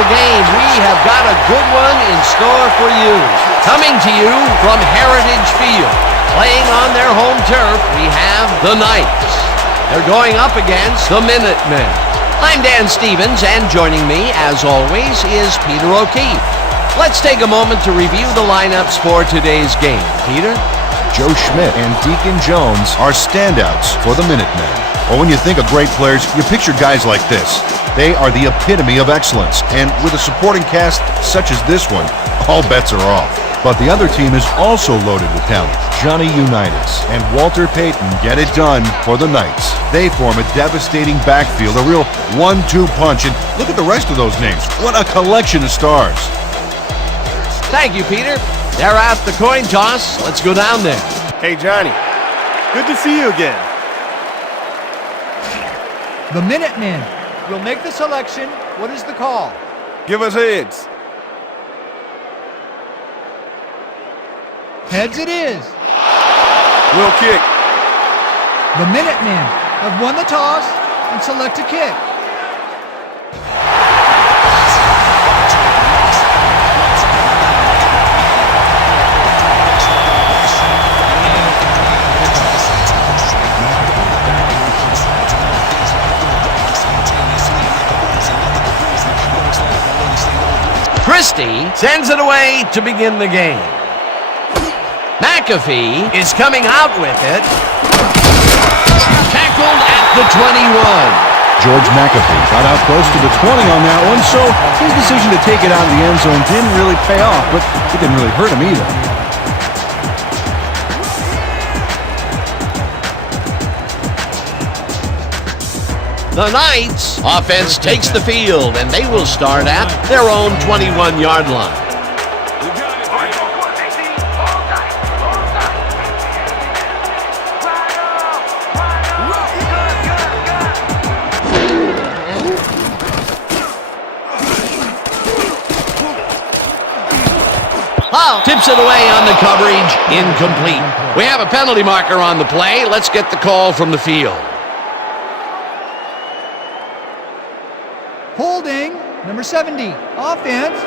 the game. We have got a good one in store for you. Coming to you from Heritage Field. Playing on their home turf, we have the Knights. They're going up against the Minutemen. I'm Dan Stevens, and joining me, as always, is Peter O'Keefe. Let's take a moment to review the lineups for today's game. Peter? Joe Schmidt and Deacon Jones are standouts for the Minutemen. Well, when you think of great players, you picture guys like this. They are the epitome of excellence, and with a supporting cast such as this one, all bets are off. But the other team is also loaded with talent. Johnny Unitas and Walter Payton get it done for the Knights. They form a devastating backfield, a real 1-2 punch, and look at the rest of those names. What a collection of stars. Thank you, Peter. They're at the coin toss. Let's go down there. Hey, Johnny. Good to see you again. The Minutemen will make the selection. What is the call? Give us heads. Heads it is. We'll kick. The Minutemen have won the toss and select a kick. Christie sends it away to begin the game. McAfee is coming out with it. Tackled at the 21. George McAfee got out close to the 20 on that one, so his decision to take it out of the end zone didn't really pay off, but it didn't really hurt him either. The Knights offense takes the field, and they will start at their own 21-yard line. Tips it away on the coverage, incomplete. We have a penalty marker on the play. Let's get the call from the field. Holding, number 70, offense,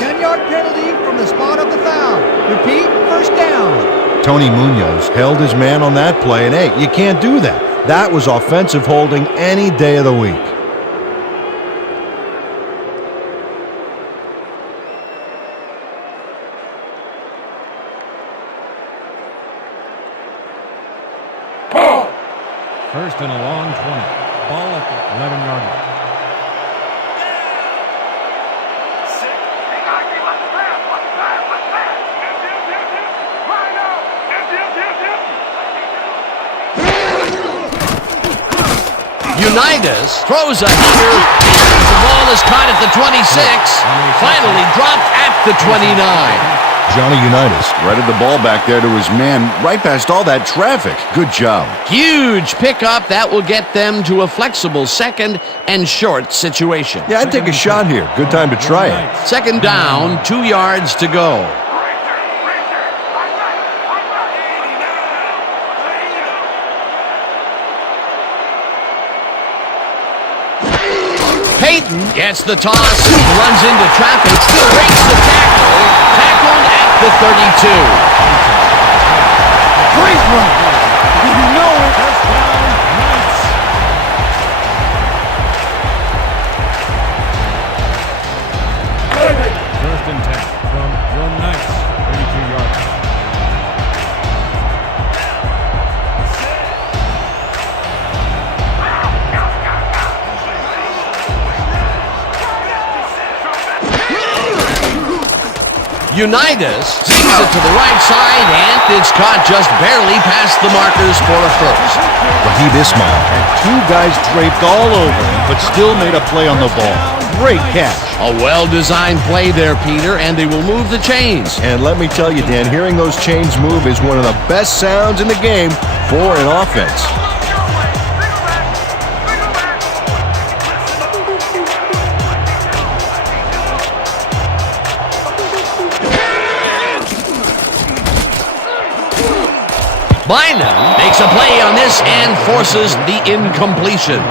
10-yard penalty from the spot of the foul. Repeat, first down. Tony Munoz held his man on that play, and hey, you can't do that. That was offensive holding any day of the week. First and a long 20. Ball at the 11-yard line. Unitas throws a header. The ball is caught at the 26. Finally dropped at the 29. Johnny Unitas threaded the ball back there to his man right past all that traffic. Good job. Huge pickup. That will get them to a flexible second and short situation. Yeah, I'd take a shot here. Good time to try it. Second down, 2 yards to go. Payton gets the toss, runs into traffic, breaks the tackle, tackled at the 32. Great run. Did you know it? First down, Knights. First and 10 from your Knights, 32-yard line. Unitas swings it to the right side, and it's caught just barely past the markers for a first. Wahid Ismail had two guys draped all over him, but still made a play on the ball. Great catch. A well-designed play there, Peter, and they will move the chains. And let me tell you, Dan, hearing those chains move is one of the best sounds in the game for an offense. Bynum makes a play on this and forces the incompletion.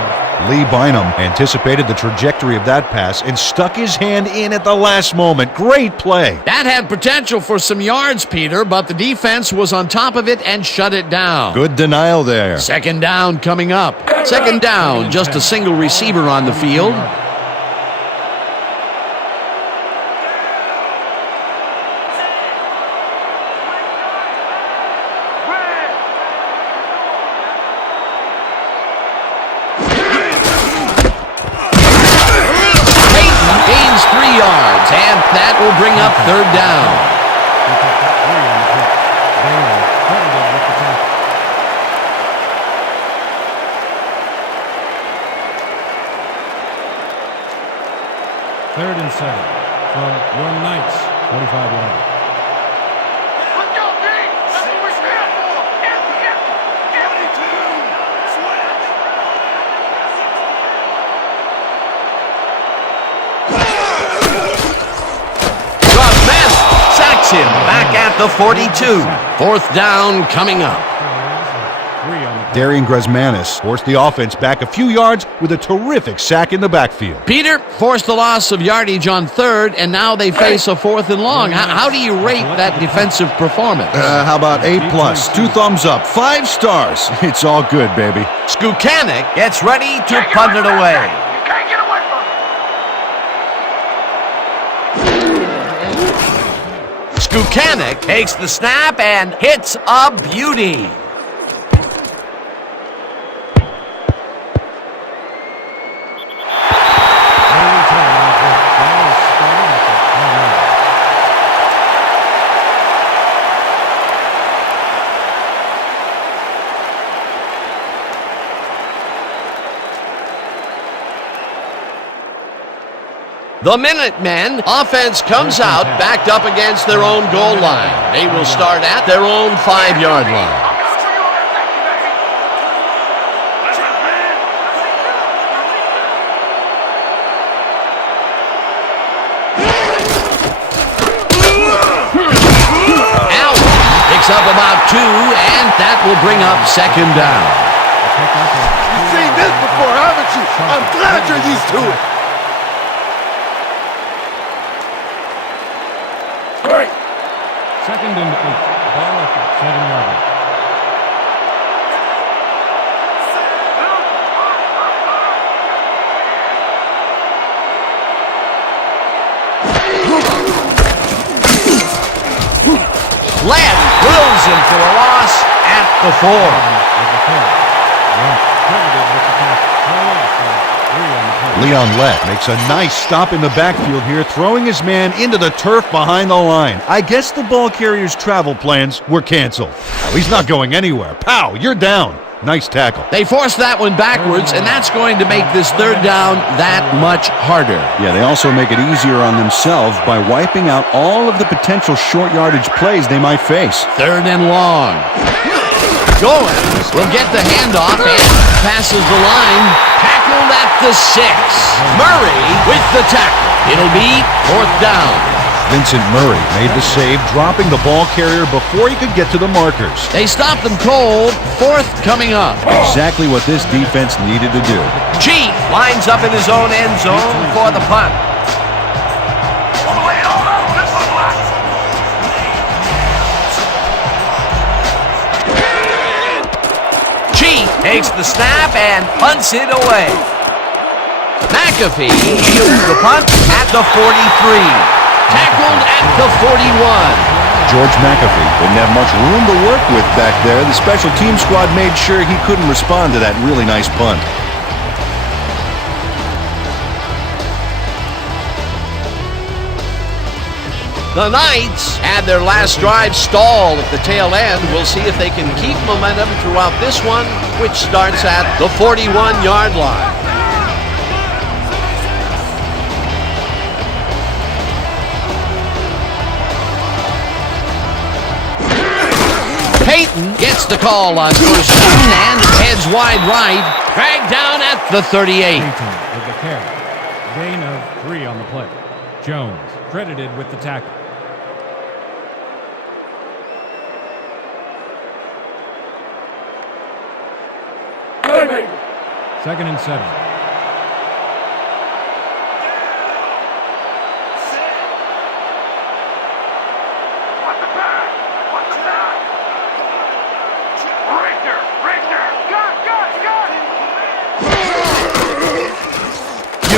Lee Bynum anticipated the trajectory of that pass and stuck his hand in at the last moment. Great play. That had potential for some yards, Peter, but the defense was on top of it and shut it down. Good denial there. Second down coming up. Second down, just a single receiver on the field. Gains 3 yards, and that will bring up third down. Third and 7 from your Knights, 45 yards. Let's go, D! That's what we're scared for! APFL! 22! Switch! Sacks him back at the 42. Fourth down coming up. Darian Gresmanis forced the offense back a few yards with a terrific sack in the backfield. Peter forced the loss of yardage on third, and now they face a fourth and long. How do you rate that defensive performance? How about A+, 2 thumbs up, 5 stars. It's all good, baby. Skukanik gets ready to punt it away. You can't get away from it! Skukanik takes the snap and hits a beauty. The Minutemen offense comes out backed up against their own goal line. They will start at their own 5-yard line. Allen picks up about 2, and that will bring up second down. You've seen this before, haven't you? I'm glad you're used to it. Second and 8. Ball at the 7-yard line. Ladd drills him for a loss at the 4. Leon Lett makes a nice stop in the backfield here, throwing his man into the turf behind the line. I guess the ball carrier's travel plans were canceled. Oh, he's not going anywhere. Pow, you're down. Nice tackle. They forced that one backwards, and that's going to make this third down that much harder. Yeah, they also make it easier on themselves by wiping out all of the potential short yardage plays they might face. Third and long. Goins will get the handoff and passes the line. Tackled at the 6. Murray with the tackle. It'll be fourth down. Vincent Murray made the save, dropping the ball carrier before he could get to the markers. They stopped them cold. Fourth coming up. Exactly what this defense needed to do. Chief lines up in his own end zone for the punt. Chief takes the snap and punts it away. McAfee shields the punt at the 43. Tackled at the 41. George McAfee didn't have much room to work with back there. The special team squad made sure he couldn't respond to that really nice punt. The Knights had their last drive stalled at the tail end. We'll see if they can keep momentum throughout this one, which starts at the 41-yard line. Payton gets the call on first down and heads wide right, dragged down at the 38. With the carry. Gain of 3 on the play. Jones credited with the tackle. Second and 7.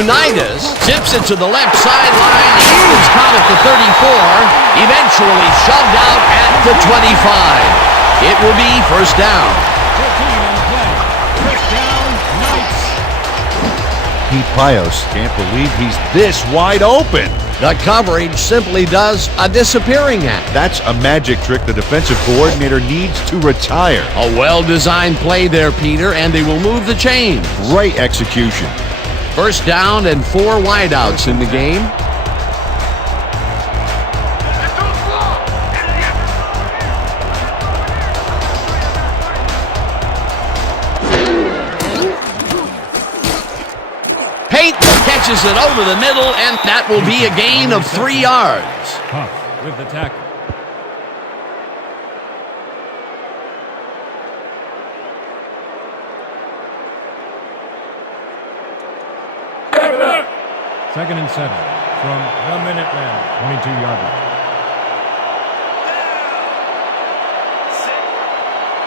Unitas zips it to the left sideline. Eagles count at the 34. Eventually shoved out at the 25. It will be first down. 13 on the play. First down, Knights. Pete Pios can't believe he's this wide open. The coverage simply does a disappearing act. That's a magic trick the defensive coordinator needs to retire. A well-designed play there, Peter, and they will move the chains. Great execution. First down and 4 wideouts in the game. Catches it over the middle, and that will be a gain of 3 yards. Huff with the tackle. Second and 7 from the Minutemen, 22-yard line.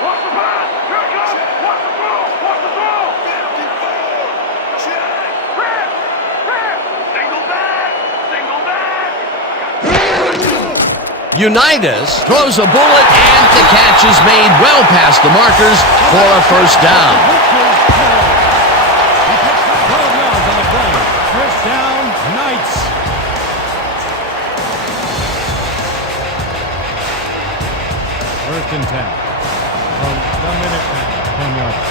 Watch the pass! Here it comes! Watch the throw! Watch the throw! Single back! Single back! Unitas throws a bullet, and the catch is made well past the markers for a first down. 12 yards on the play. First down, Knights. First and 10 from the Minutemen, 10 yards.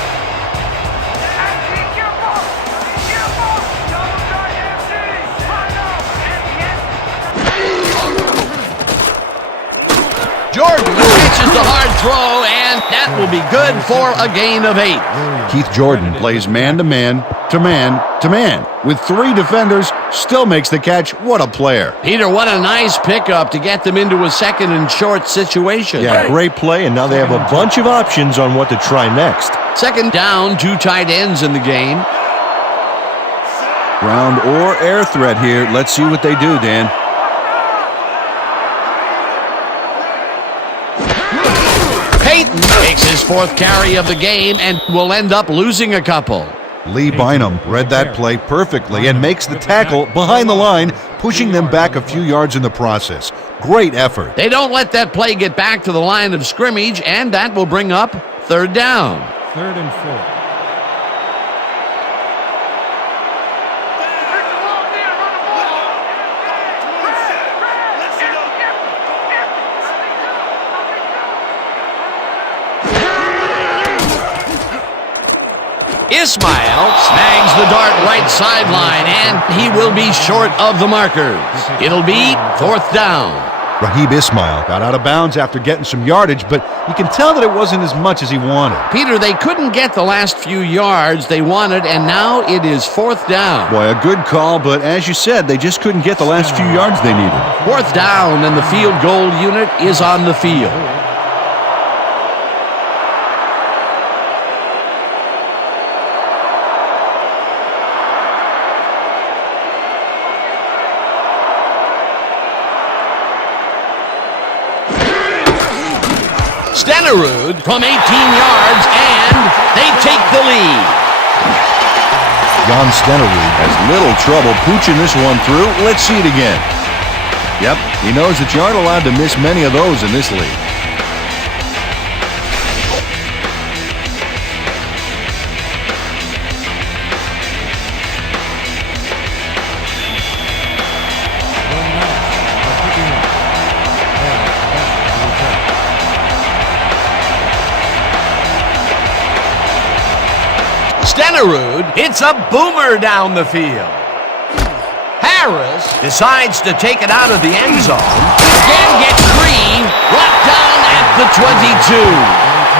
Jordan catches the hard throw, and that will be good for a gain of 8. Keith Jordan plays man-to-man to man-to-man. With 3 defenders, still makes the catch. What a player. Peter, what a nice pickup to get them into a second and short situation. Yeah, great play, and now they have a bunch of options on what to try next. Second down, 2 tight ends in the game. Ground or air threat here. Let's see what they do, Dan. Peyton makes his 4th carry of the game and will end up losing a couple. Lee Bynum read that play perfectly and makes the tackle behind the line, pushing them back a few yards in the process. Great effort. They don't let that play get back to the line of scrimmage, and that will bring up third down. Third and 4. Ismail snags the dart right sideline, and he will be short of the markers. It'll be 4th down. Raheem Ismail got out of bounds after getting some yardage, but you can tell that it wasn't as much as he wanted. Peter, they couldn't get the last few yards they wanted, and now it is 4th down. Boy, a good call, but as you said, they just couldn't get the last few yards they needed. 4th down, and the field goal unit is on the field. Stenerud from 18 yards, and they take the lead. Jan Stenerud has little trouble pooching this one through. Let's see it again. Yep, he knows that you aren't allowed to miss many of those in this league. Stenerud hits a boomer down the field. Harris decides to take it out of the end zone. Again gets free, brought down at the 22.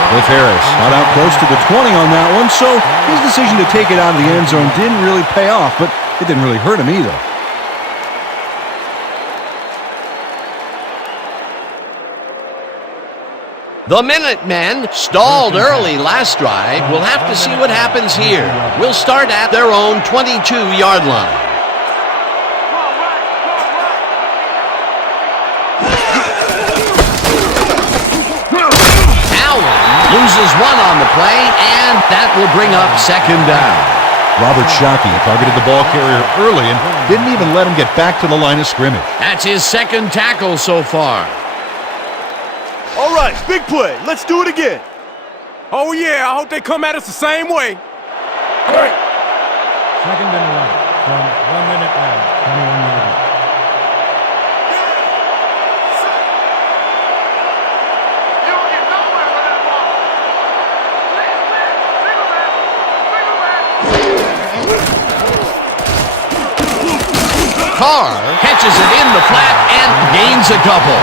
Cliff Harris got out close to the 20 on that one, so his decision to take it out of the end zone didn't really pay off, but it didn't really hurt him either. The Minutemen stalled early last drive. We'll have to see what happens here. We'll start at their own 22-yard line. Allen loses 1 on the play, and that will bring up second down. Robert Shockey targeted the ball carrier early and didn't even let him get back to the line of scrimmage. That's his second tackle so far. All right, big play. Let's do it again. Oh, yeah, I hope they come at us the same way. Second and 11 from 1 minute and 21 yards. You don't get nowhere with that ball. Carr catches it in the flat and gains a couple.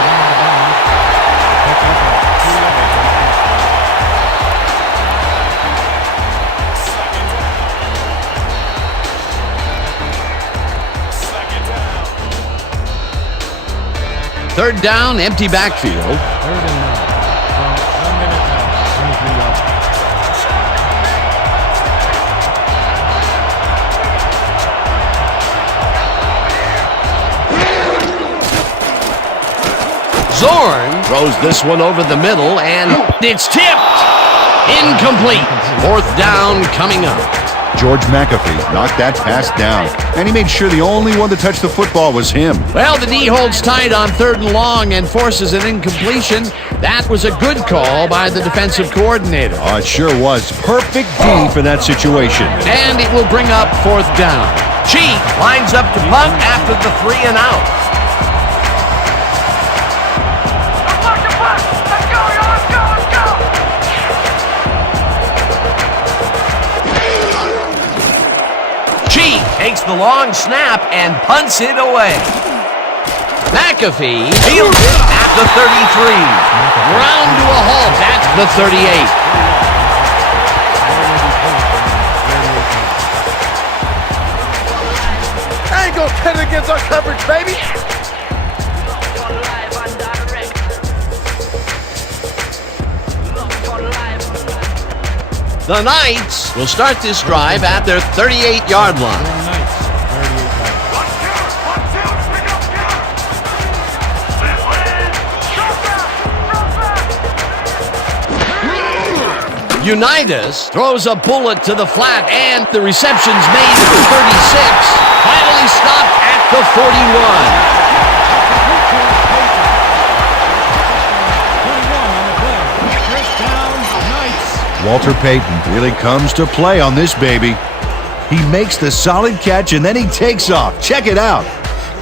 Third down, empty backfield. Third and 9 from 1 minute and 23 yards. Zorn throws this one over the middle, and it's tipped. Incomplete. Fourth down coming up. George McAfee knocked that pass down, and he made sure the only one to touch the football was him. Well, the D holds tight on third and long and forces an incompletion. That was a good call by the defensive coordinator. Oh, it sure was. Perfect D for that situation. And it will bring up fourth down. Cheek lines up to punt after the 3 and out. Let's go, let's go, let's go. Cheek takes the long snap and punts it away. McAfee fields it at the 33. Ground to a halt at the 38. I ain't gonna cut it against our coverage, baby. The Knights will start this drive at their 38-yard line. Knights, 38 yards. Unitas throws a bullet to the flat, and the reception's made at the 36. Finally stopped at the 41. 21 on the play. First down, Knights. Walter Payton really comes to play on this baby. He makes the solid catch and then he takes off. Check it out.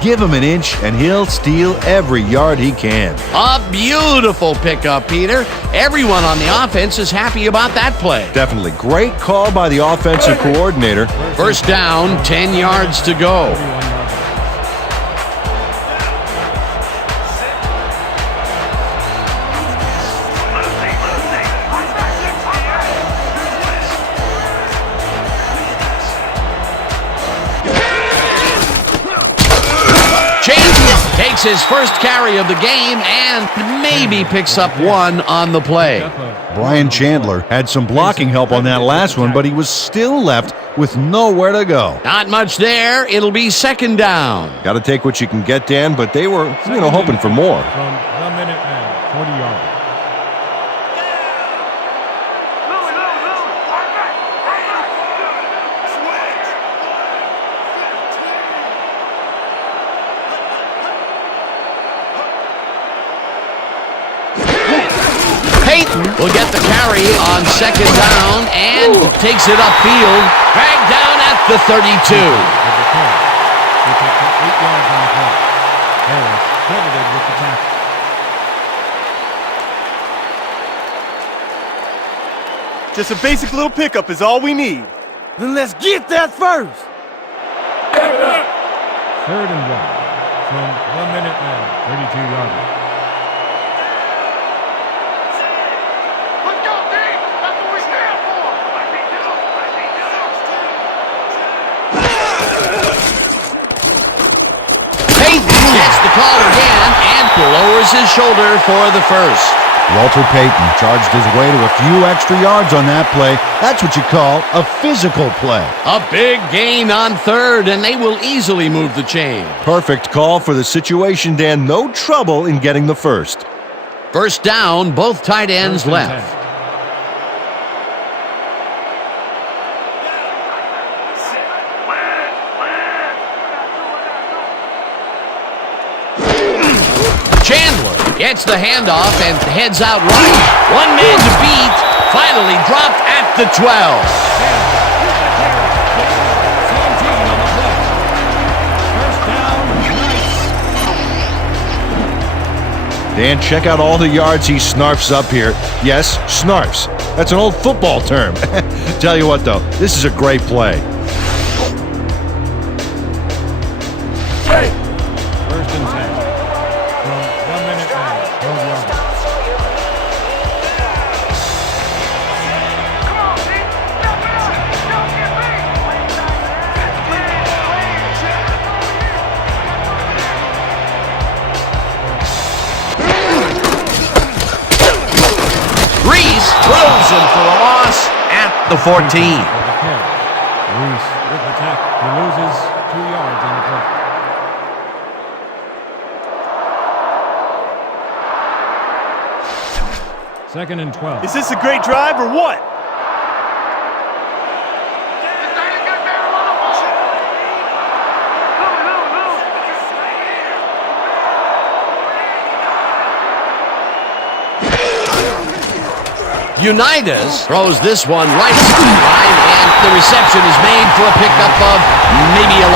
Give him an inch and he'll steal every yard he can. A beautiful pickup, Peter. Everyone on the offense is happy about that play. Definitely great call by the offensive coordinator. First down, 10 yards to go. 31 yards. Takes his first carry of the game and maybe picks up one on the play. Brian Chandler had some blocking help on that last one, but he was still left with nowhere to go. Not much there. It'll be second down. Got to take what you can get, Dan, but they were, hoping for more. From 1 minute and 40 yards. Payton will get the carry on second down and takes it upfield. Dragged down at the 32. He picked up 8 yards on the play. Harris credited with the tackle. Just a basic little pickup is all we need. Then let's get that first. Third and 1 from 1 minute and 32 yards. Let's go, D. That's what we stand for. Payton gets the call again and lowers his shoulder for the first. Walter Payton charged his way to a few extra yards on that play. That's what you call a physical play. A big gain on third, and they will easily move the chain. Perfect call for the situation, Dan. No trouble in getting the first. First down, both tight ends First and left. 10. Gets the handoff and heads out right. One man to beat. Finally dropped at the 12. Dan, check out all the yards he snarfs up here. Yes, snarfs. That's an old football term. Tell you what, though, this is a great play. First and 10 from the Minutemen. 12 yards. Come on, Pete. Step it up. Don't get beat. Reese throws him for a loss at the 14. For the carry. Reese with the tackle. He loses 2 yards on the play. Second and 12. Is this a great drive or what? Unitas throws this one right sideline, and the reception is made for a pickup of maybe 11.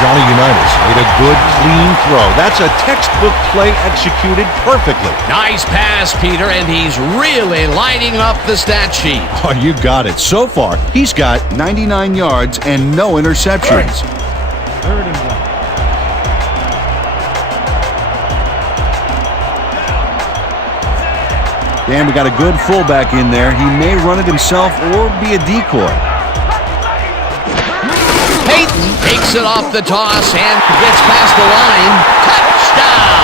Johnny Unitas made a good, clean throw. That's a textbook play executed perfectly. Nice pass, Peter, and he's really lighting up the stat sheet. Oh, you got it. So far, he's got 99 yards and no interceptions. Third and 1. Dan, we got a good fullback in there. He may run it himself or be a decoy. Peyton takes it off the toss and gets past the line. Touchdown!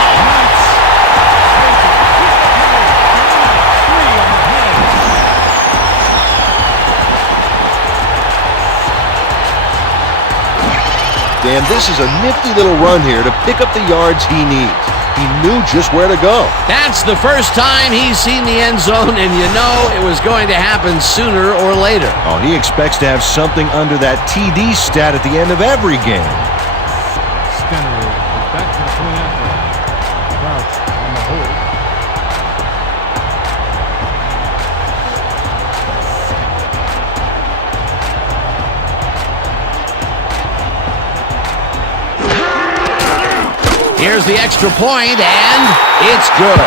Dan, this is a nifty little run here to pick up the yards he needs. He knew just where to go. That's the first time he's seen the end zone, and you know it was going to happen sooner or later. Oh, he expects to have something under that TD stat at the end of every game. Stenner is back to the 2.5 line. Crouch on the hold. Here's the extra point, and it's good.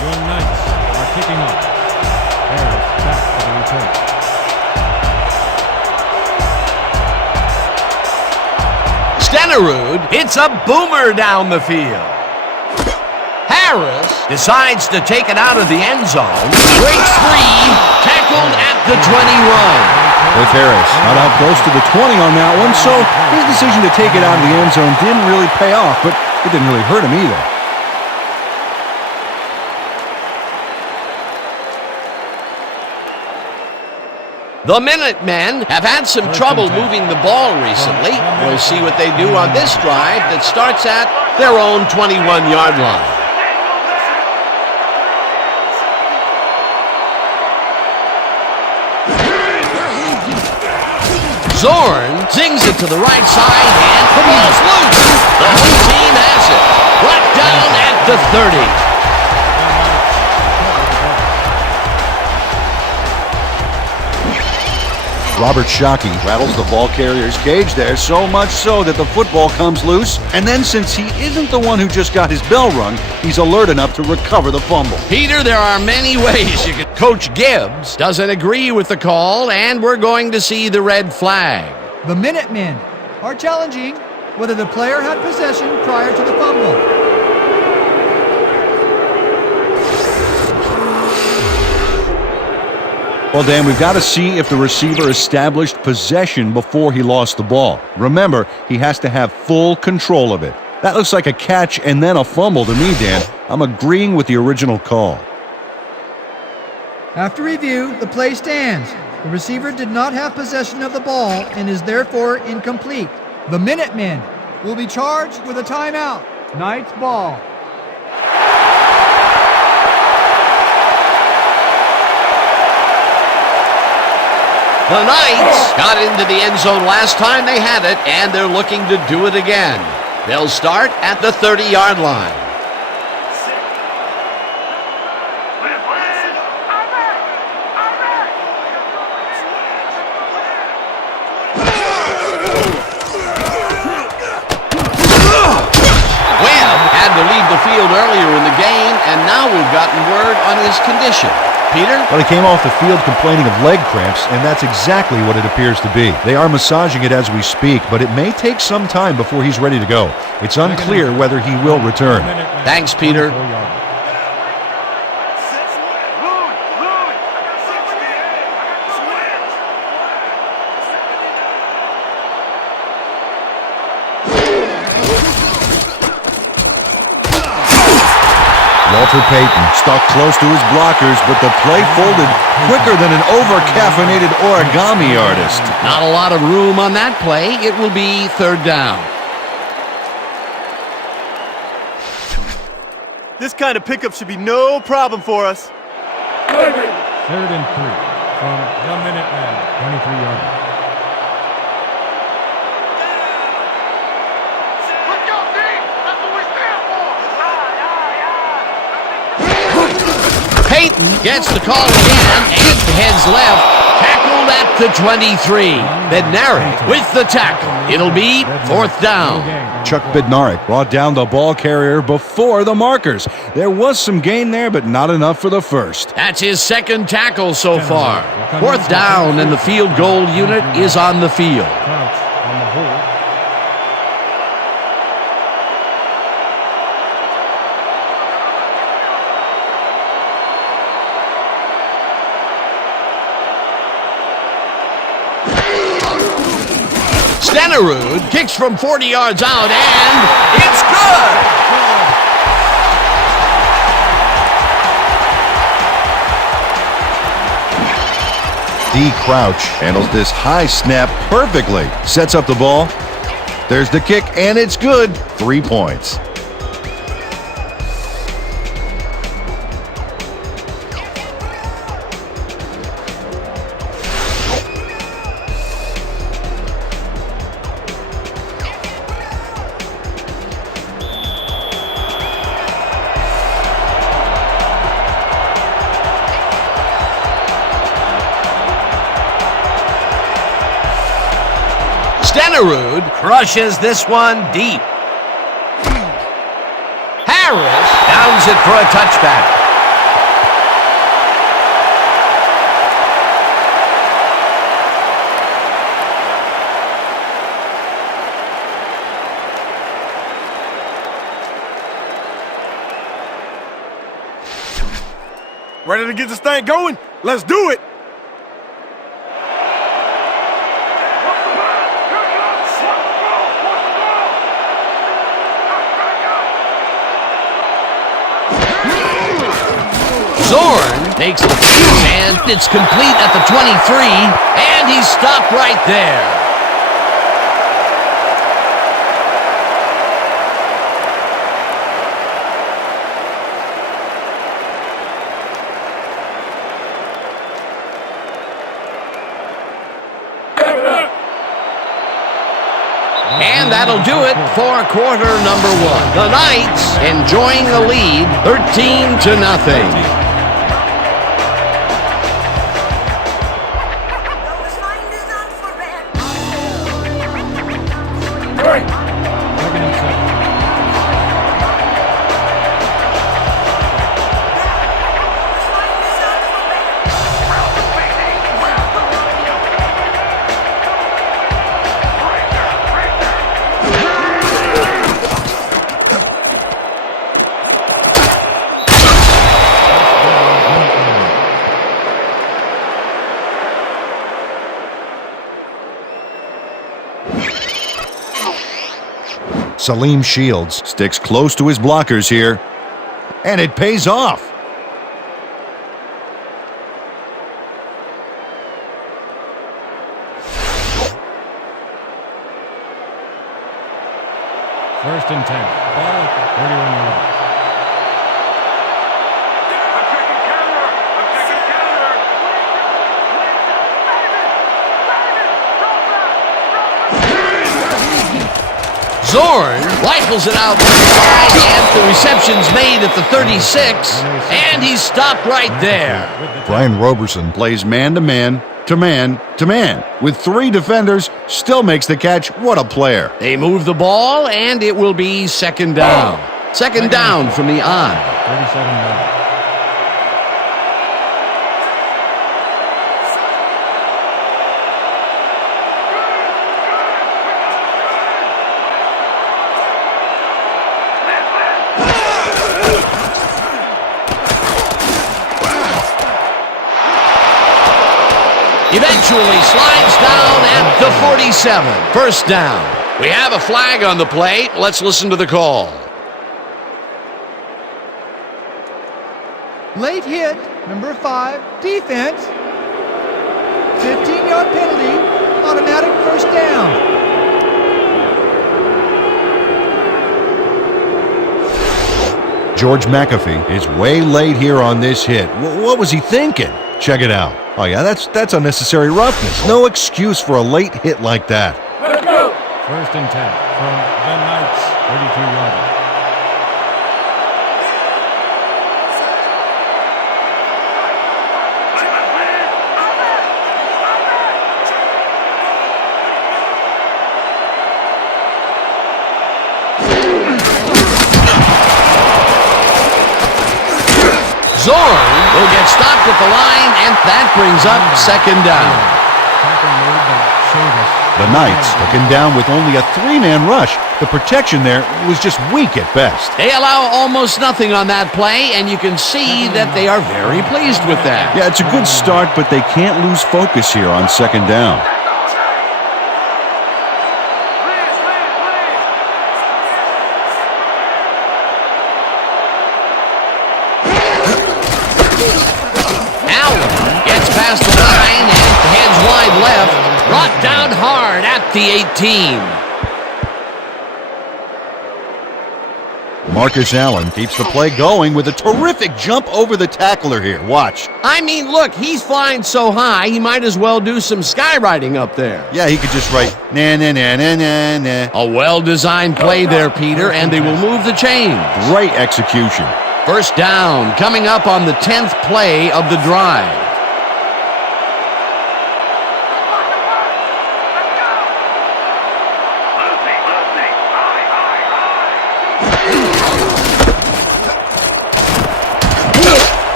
Your Knights are kicking off. Harris back to the return. Stenerud hits a boomer down the field. Harris decides to take it out of the end zone. Breaks free, tackled at the 21. With Harris not out close to the 20 on that one, so his decision to take it out of the end zone didn't really pay off, but it didn't really hurt him either. The Minutemen have had some trouble moving the ball recently. We'll see what they do on this drive that starts at their own 21-yard line. Zorn zings it to the right side, and the ball's loose. The home team has it. Brought down at the 30. Robert Shockey rattles the ball carrier's cage there, so much so that the football comes loose. And then since he isn't the one who just got his bell rung, he's alert enough to recover the fumble. Peter, there are many ways you could. Coach Gibbs doesn't agree with the call, and we're going to see the red flag. The Minutemen are challenging whether the player had possession prior to the fumble. Well, Dan, we've got to see if the receiver established possession before he lost the ball. Remember, he has to have full control of it. That looks like a catch and then a fumble to me, Dan. I'm agreeing with the original call. After review, the play stands. The receiver did not have possession of the ball and is therefore incomplete. The Minutemen will be charged with a timeout. Knights ball. The Knights got into the end zone last time they had it, and they're looking to do it again. They'll start at the 30-yard line. Had to leave the field earlier in the game, and now we've gotten word on his condition. Peter? Well, he came off the field complaining of leg cramps, and that's exactly what it appears to be. They are massaging it as we speak, but it may take some time before he's ready to go. It's unclear whether he will return. Thanks, Peter. Walter Payton stuck close to his blockers, but the play folded quicker than an over-caffeinated origami artist. Not a lot of room on that play. It will be third down. This kind of pickup should be no problem for us. Third and 3 from the Minutemen, 23-yard. Let's go, team! That's what we stand for! Payton gets the call again and heads left. Tackled at the 23. Bednarik with the tackle. It'll be fourth down. Chuck Bednarik brought down the ball carrier before the markers. There was some gain there, but not enough for the first. That's his second tackle so far. Fourth down, and the field goal unit is on the field. Crouch on the hold. Stenerud kicks from 40 yards out, and it's good! D. Crouch Handles this high snap perfectly. Sets up the ball. There's the kick, and it's good. 3 points. Stenerud crushes this one deep. Harris downs it for a touchback. Ready to get this thing going? Let's do it! Zorn takes the pitch, and it's complete at the 23, and he's stopped right there. And that'll do it for quarter number 1. The Knights enjoying the lead, 13-0. Second and 7. Salim Shields Sticks close to his blockers here. and it pays off. First and 10. Ball at the 31 yards. Zorn rifles it out wide, and the reception's made at the 36, and he's stopped right there. Brian Roberson plays man-to-man to man-to-man. With 3 defenders, still makes the catch. What a player. They move the ball, and it will be second down. Second down from the I. 37 yards. Eventually slides down at the 47. First down. We have a flag on the play. Let's listen to the call. Late hit, number 5, defense. 15-yard penalty, automatic first down. George McAfee is way late here on this hit. What was he thinking? Check it out. Oh yeah, that's unnecessary roughness. No excuse for a late hit like that. First and 10 from the Knights, 32 yards. Zorn will get stopped at the line, and that brings up second down. The Knights looking down with only a 3-man rush. The protection there was just weak at best. They allow almost nothing on that play, and you can see that they are very pleased with that. Yeah, it's a good start, but they can't lose focus here on second down. Past the line and heads wide left, brought down hard at the 18. Marcus Allen keeps the play going with a terrific jump over the tackler here. Watch. I mean, look, he's flying so high, he might as well do some skywriting up there. Yeah, he could just write, na na na na na na. A well-designed play there, Peter, and they will move the chains. Great execution. First down, coming up on the 10th play of the drive.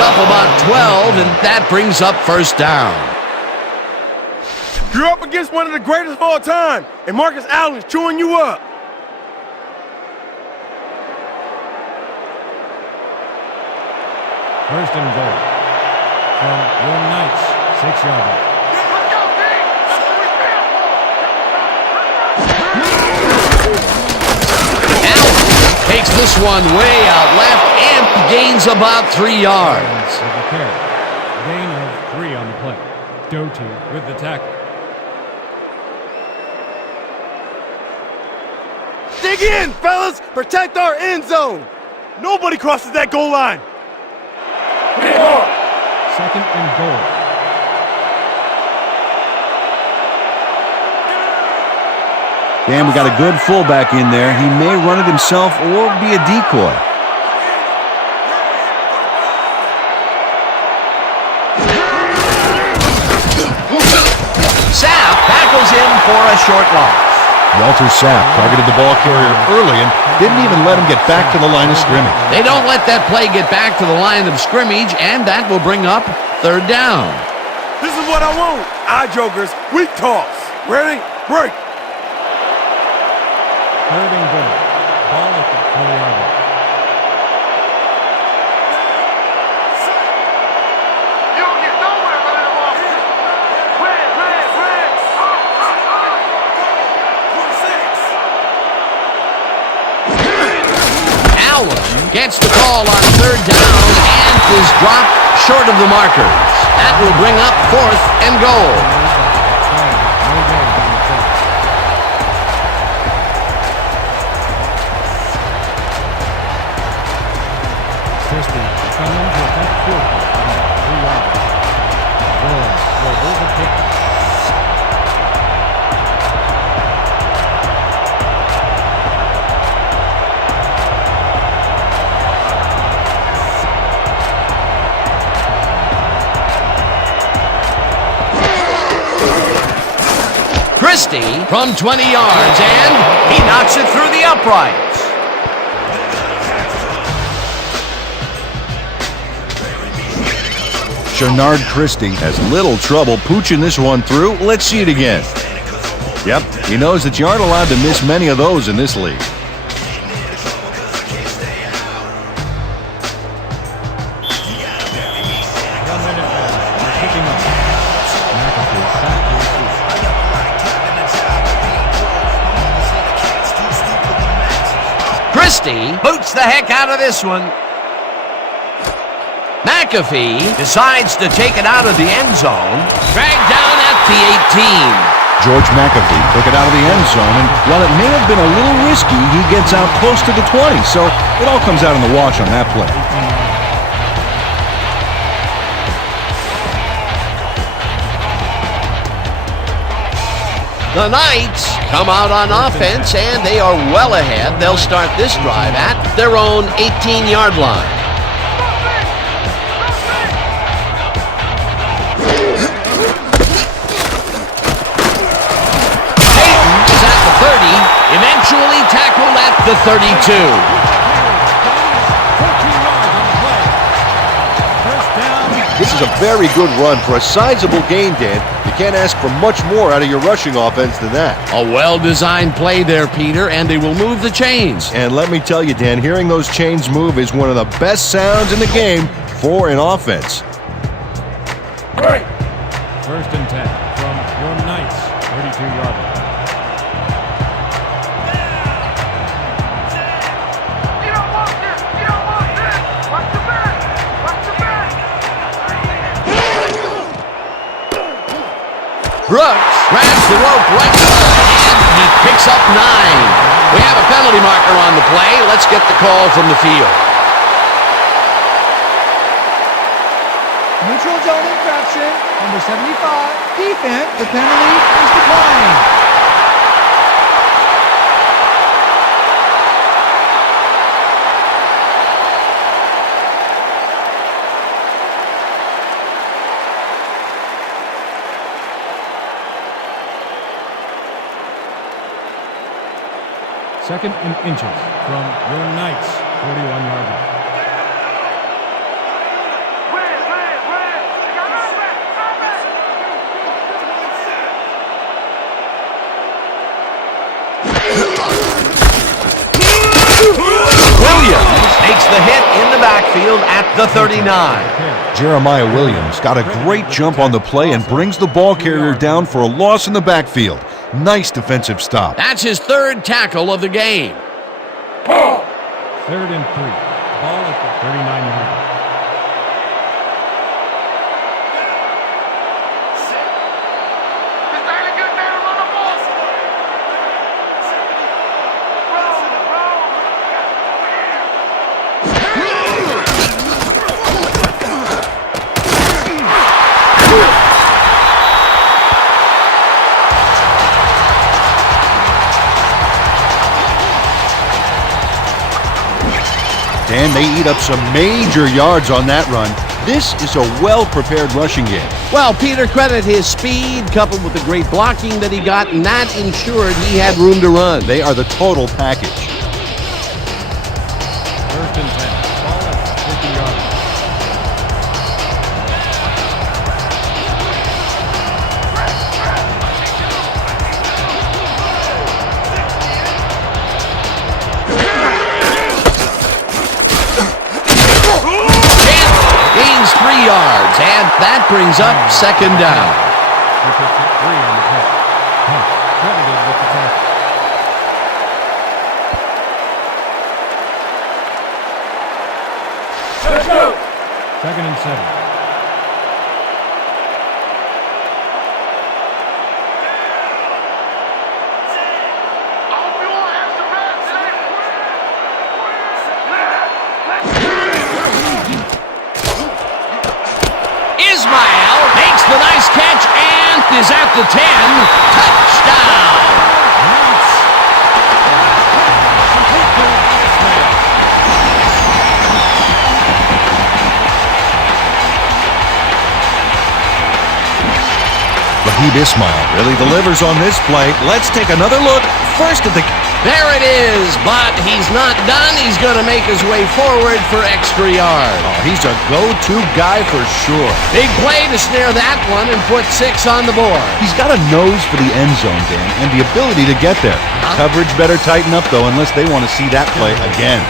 Up about 12, and that brings up first down. You're up against one of the greatest of all time, and Marcus Allen is chewing you up. First and goal from your Knights, 6-yard line. Takes this one way out left and gains about 3 yards. With the carry. Gain of 3 on the play. Doty with the tackle. Dig in, fellas! Protect our end zone! Nobody crosses that goal line! Second and goal. Dan, we got a good fullback in there. He may run it himself or be a decoy. Sapp tackles him for a short loss. Walter Sapp targeted the ball carrier early and didn't even let him get back to the line of scrimmage. They don't let that play get back to the line of scrimmage, and that will bring up third down. This is what I want. Eye jokers, weak toss. Ready? Break. Third and goal. Ball at the 4-yard line. You don't get nowhere running the ball. Red. Allen gets the call on third down and is dropped short of the markers. That will bring up fourth and goal. Christie coming to attempt field goal from 3 yards. Jones will hold the kick. Christie from 20 yards, and he knocks it through the uprights. Shenard Christie has little trouble pooching this one through. Let's see it again. Yep, he knows that you aren't allowed to miss many of those in this league. Christie boots the heck out of this one. McAfee decides to take it out of the end zone. Dragged down at the 18. George McAfee took it out of the end zone, and while it may have been a little risky, he gets out close to the 20, so it all comes out in the wash on that play. The Knights come out on offense, and they are well ahead. They'll start this drive at their own 18-yard line. Peyton is at the 30, eventually tackled at the 32. This is a very good run for a sizable gain, Dan. You can't ask for much more out of your rushing offense than that. A well-designed play there, Peter, and they will move the chains. And let me tell you, Dan, hearing those chains move is one of the best sounds in the game for an offense. First and 10 from your Knights, 32-yard line. You don't want this! You don't want this! Watch the back! Watch the back! Brooks grabs the rope right side, and he picks up 9. We have a penalty marker on the play. Let's get the call from the field. Neutral zone infraction, number 75, defense. The penalty is declined. Second and inches from your Knights, 41-yard line. Williams makes the hit in the backfield at the 39. Jeremiah Williams got a great jump on the play and brings the ball carrier down for a loss in the backfield. Nice defensive stop. That's his third tackle of the game. Third and 3. Ball at the 39-yard line. This ain't a good day to run the ball. Dan, they eat up some major yards on that run. This is a well-prepared rushing game. Well, Peter, credit his speed coupled with the great blocking that he got, and that ensured he had room to run. They are the total package. First and 10. Ball at the 50-yard line. Gains 3 yards, and that brings up second down. He picked up 3 on the play. Hunt credited with the tackle. Let's go! Second and 7. I hope you all have some rest today. the nice catch and is at the 10. Touchdown! Rahib Ismail really delivers on this play. Let's take another look. First at the... There it is, but he's not done. He's going to make his way forward for extra yards. Oh, he's a go-to guy for sure. Big play to snare that one and put 6 on the board. He's got a nose for the end zone, Dan, and the ability to get there. Coverage better tighten up, though, unless they want to see that play again.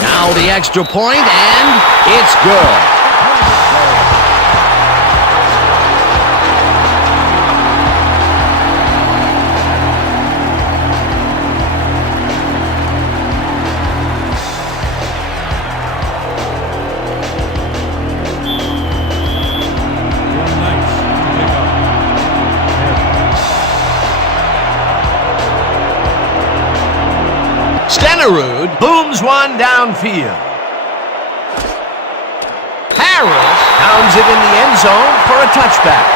Now the extra point, and it's good. Stenerud booms one downfield. Harris pounds it in the end zone for a touchback.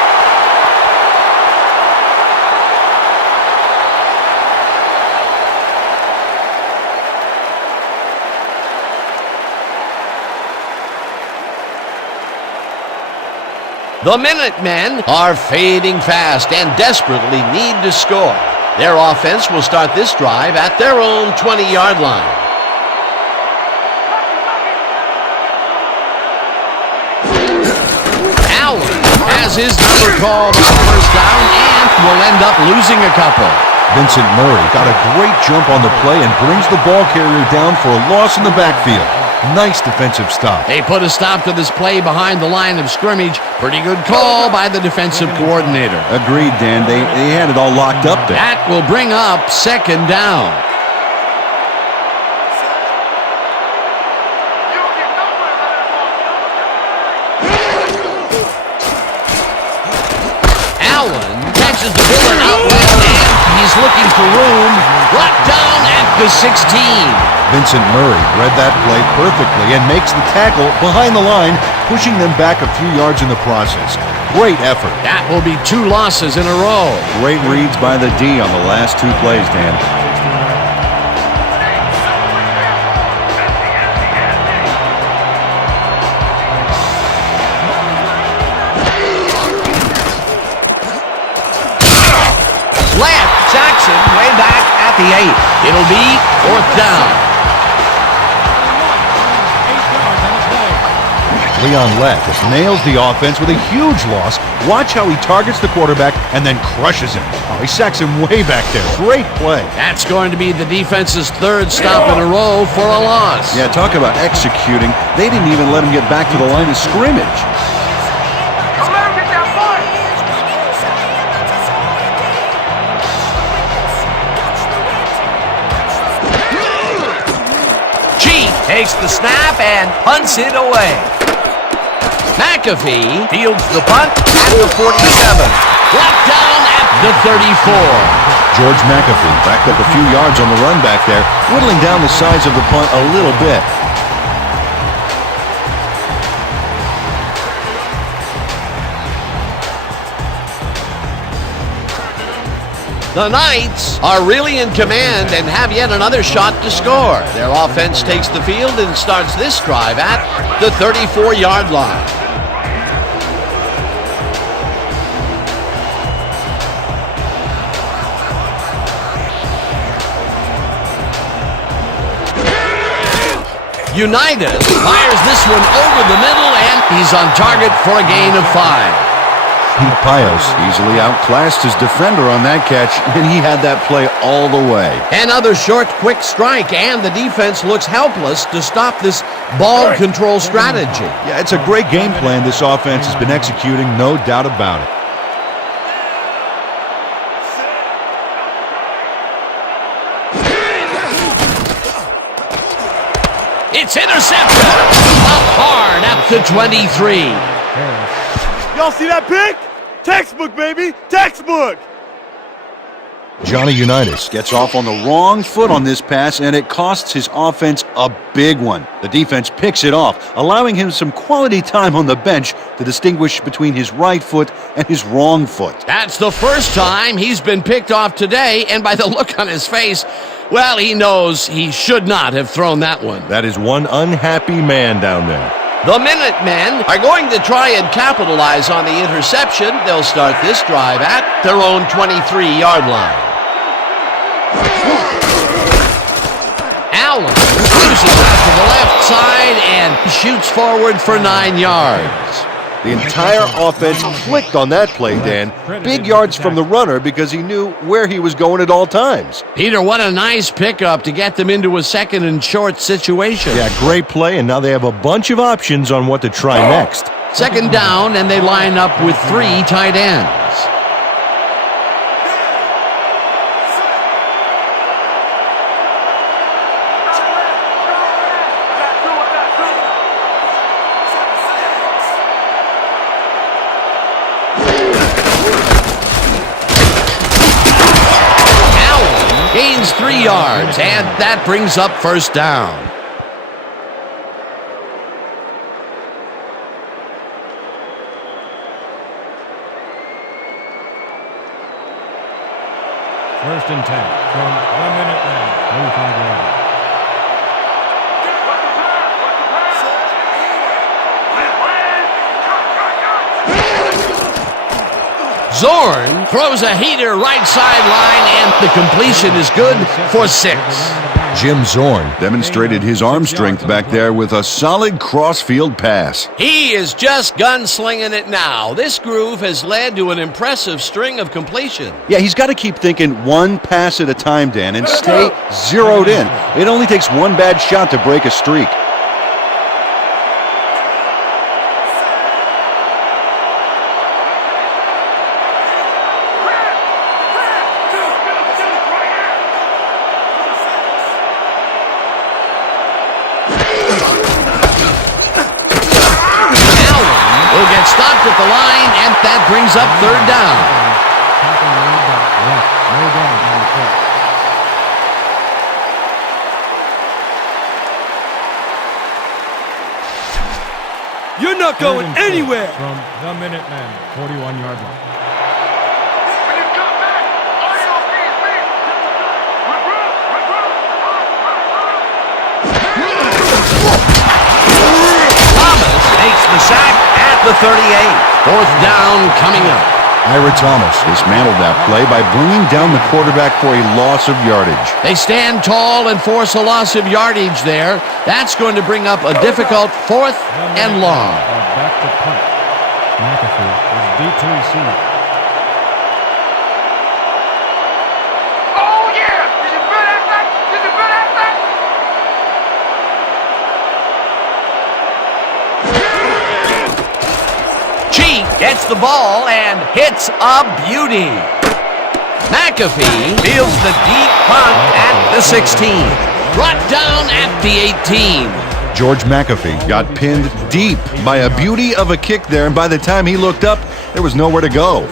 The Minutemen are fading fast and desperately need to score. Their offense will start this drive at their own 20-yard line. Allen has his number called on first down and will end up losing a couple. Vincent Murray got a great jump on the play and brings the ball carrier down for a loss in the backfield. Nice defensive stop. They put a stop to this play behind the line of scrimmage. Pretty good call by the defensive coordinator. Agreed, Dan. They had it all locked up there. That will bring up second down. Allen catches the ball out well, and he's looking for room. Brought down at the 16. Vincent Murray read that play perfectly and makes the tackle behind the line, pushing them back a few yards in the process. Great effort. That will be 2 losses in a row. Great reads by the D on the last 2 plays, Dan. Left Jackson way back at the 8. It'll be 4th down. Leon Lett just nails the offense with a huge loss. Watch how he targets the quarterback and then crushes him. Oh, he sacks him way back there. Great play. That's going to be the defense's 3rd stop in a row for a loss. Yeah, talk about executing. They didn't even let him get back to the line of scrimmage. Chief takes the snap and punts it away. McAfee fields the punt at the 47. Brought down at the 34. George McAfee backed up a few yards on the run back there, whittling down the size of the punt a little bit. The Knights are really in command and have yet another shot to score. Their offense takes the field and starts this drive at the 34-yard line. Unitas fires this one over the middle, and he's on target for a gain of 5. Pete Pius easily outclassed his defender on that catch, and he had that play all the way. Another short, quick strike, and the defense looks helpless to stop this ball control strategy. Yeah, it's a great game plan this offense has been executing, no doubt about it. It's intercepted. Up hard at the 23. Y'all see that pick? Textbook, baby! Textbook! Johnny Unitas Gets off on the wrong foot on this pass, and it costs his offense a big one. The defense picks it off, allowing him some quality time on the bench to distinguish between his right foot and his wrong foot. That's the first time he's been picked off today, and by the look on his face, well, he knows he should not have thrown that one. That is one unhappy man down there. The Minutemen are going to try and capitalize on the interception. They'll start this drive at their own 23-yard line. Allen cruises out to the left side and shoots forward for 9 yards. The entire offense clicked on that play, Dan. Big yards from the runner because he knew where he was going at all times. Peter, what a nice pickup to get them into a second and short situation. Yeah, great play, and now they have a bunch of options on what to try next. Second down, and they line up with 3 tight ends. Gains 3 yards, and that brings up first down. First and 10 from the Minutemen, 35 yards. Zorn throws a heater right sideline, and the completion is good for 6. Jim Zorn demonstrated his arm strength back there with a solid cross-field pass. He is just gunslinging it now. This groove has led to an impressive string of completion. Yeah, he's got to keep thinking one pass at a time, Dan, and stay zeroed in. It only takes one bad shot to break a streak. Stopped at the line, and that brings up third down. You're not going anywhere! From the Minutemen, 41-yard line. When you come back, all your feet, Thomas makes the sack at the 38. Fourth down coming up. Ira Thomas dismantled that play by bringing down the quarterback for a loss of yardage. They stand tall and force a loss of yardage there. That's going to bring up a difficult 4th and long. Back to punt. McAfee is deep to receive. Oh, yeah! Did you feel that thing? Did you feel that thing? Cheek gets the ball and hits a beauty. McAfee fields the deep punt at the 16. Brought down at the 18. George McAfee got pinned deep by a beauty of a kick there, and by the time he looked up, there was nowhere to go.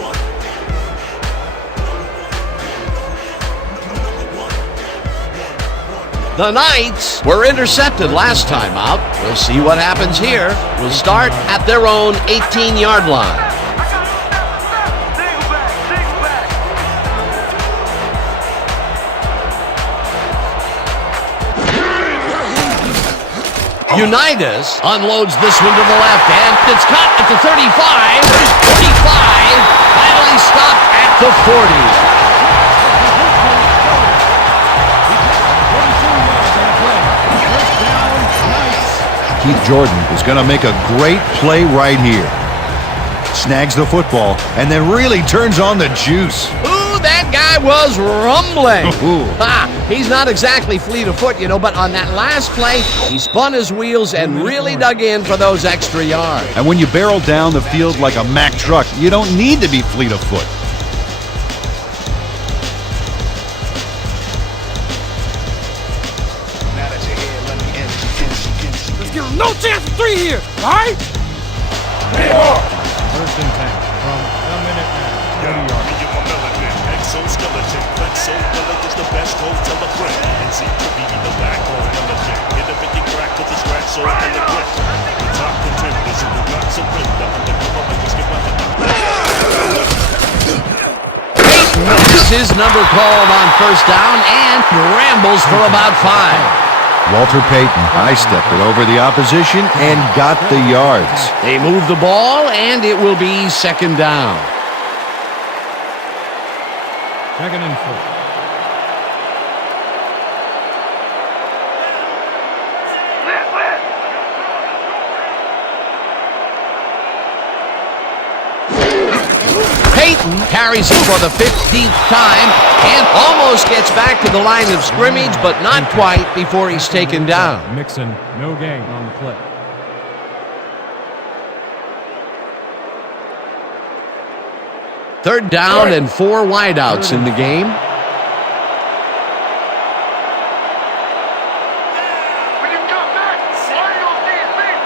The Knights were intercepted last time out. We'll see what happens here. We'll start at their own 18-yard line. Unitas unloads this one to the left, and it's caught at the 35, 45, finally stopped at the 40. Keith Jordan is going to make a great play right here. Snags the football and then really turns on the juice. Ooh, that guy was rumbling. He's not exactly fleet of foot, but on that last play, he spun his wheels and really dug in for those extra yards. And when you barrel down the field like a Mack truck, you don't need to be fleet of foot. Let's give him no chance for 3 here, all right? First and 10. from the Minutemen. 30 yards. Me and my melanin, exoskeleton, flexo-melon is the best hotel a friend. And seem to be the back or elegant. Hit him in the crack with the scratch so elegant. The top contenders who do not surrender. Undercover niggas get weapon. This is number called on first down and rambles for about 5. Walter Payton high-stepped it over the opposition and got the yards. They move the ball, and it will be second down. 2nd and 4. Payton carries it for the 15th time and almost gets back to the line of scrimmage, but not quite before he's taken down. Mixon, no gain on the play. Third down and 4 wideouts in the game. When you come back, why you don't see his feet?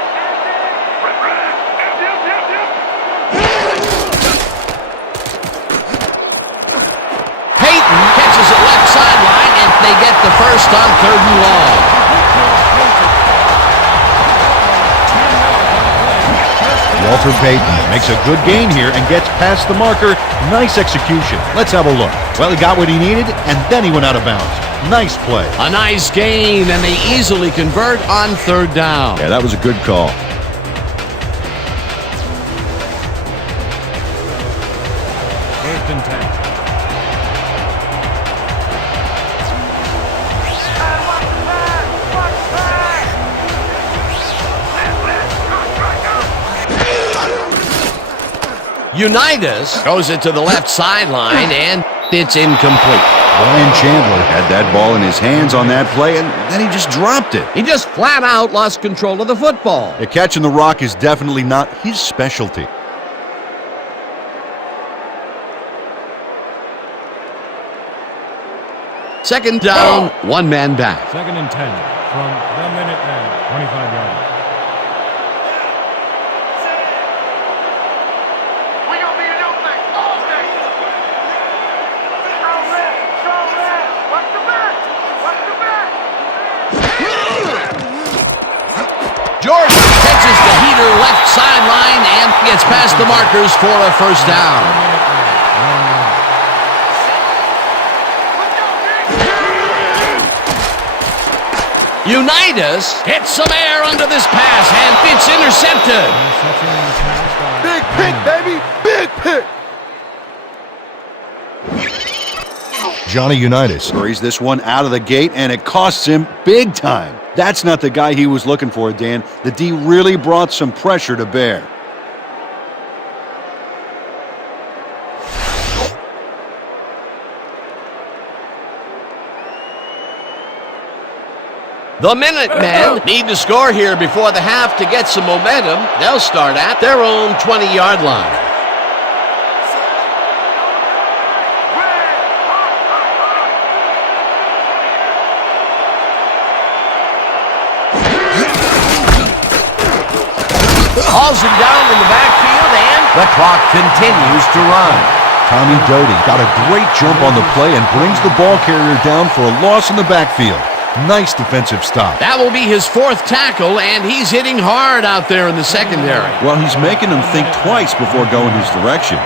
Payton catches it left sideline, and they get the first on 3rd and long. Walter Payton makes a good gain here and gets past the marker. Nice execution. Let's have a look. Well, he got what he needed, and then he went out of bounds. Nice play. A nice gain, and they easily convert on 3rd down. Yeah, that was a good call. First and 10. Unitas goes it to the left sideline, and it's incomplete. Brian Chandler had that ball in his hands on that play, and then he just dropped it. He just flat out lost control of the football. Yeah, catching the rock is definitely not his specialty. Second down, 1 man back. 2nd and 10 from the Minutemen. 25 yards. We gonna be a new thing all day. Strong left, strong left. Watch the back, watch the back. Jordan catches the heater left sideline and gets past the markers for a first down. Unitas hits some air under this pass, and it's intercepted. Big pick, baby! Big pick! Johnny Unitas Hurries this one out of the gate, and it costs him big time. That's not the guy he was looking for, Dan. The D really brought some pressure to bear. The Minutemen need to score here before the half to get some momentum. They'll start at their own 20-yard line. Hauls him down in the backfield, and the clock continues to run. Tommy Doty got a great jump on the play and brings the ball carrier down for a loss in the backfield. Nice defensive stop. That will be his 4th tackle, and he's hitting hard out there in the secondary. Well, he's making them think twice before going his direction.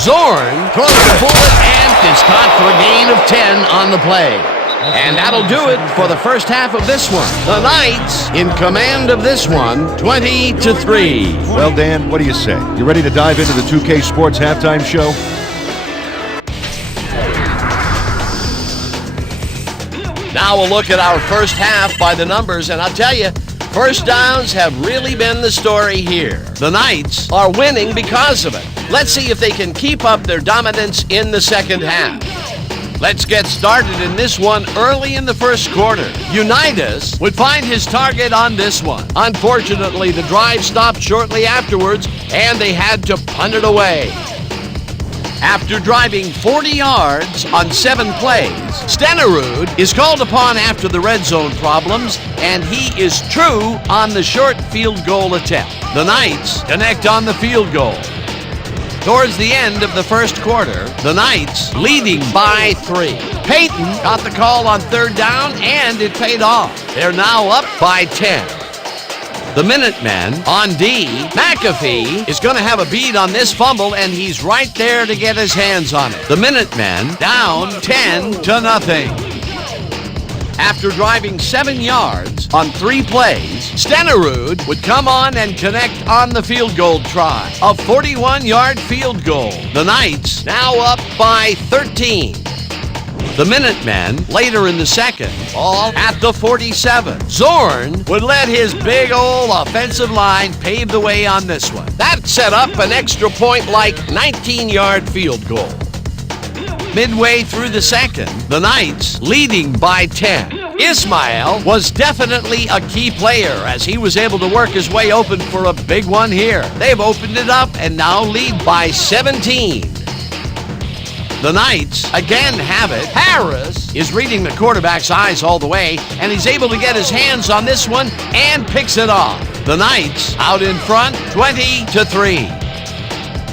Zorn throws the bullet, and is caught for a gain of 10 on the play. And that'll do it for the first half of this one. The Knights in command of this one, 20-3. Well, Dan, what do you say? You ready to dive into the 2K Sports halftime show? Now we'll look at our first half by the numbers, and I'll tell you, first downs have really been the story here. The Knights are winning because of it. Let's see if they can keep up their dominance in the second half. Let's get started in this one early in the first quarter. Unitas would find his target on this one. Unfortunately, the drive stopped shortly afterwards, and they had to punt it away. After driving 40 yards on 7 plays, Stenerud is called upon after the red zone problems, and he is true on the short field goal attempt. The Knights connect on the field goal. Towards the end of the first quarter, the Knights leading by 3. Peyton got the call on 3rd down, and it paid off. They're now up by 10. The Minutemen on D. McAfee is going to have a bead on this fumble, and he's right there to get his hands on it. The Minutemen down 10-0. After driving 7 yards on 3 plays, Stenerud would come on and connect on the field goal try. A 41-yard field goal. The Knights now up by 13. The Minutemen, later in the second, ball at the 47. Zorn would let his big old offensive line pave the way on this one. That set up an extra point-like 19-yard field goal. Midway through the second, the Knights leading by 10. Ismail was definitely a key player as he was able to work his way open for a big one here. They've opened it up and now lead by 17. The Knights again have it. Harris is reading the quarterback's eyes all the way, and he's able to get his hands on this one and picks it off. The Knights out in front, 20-3.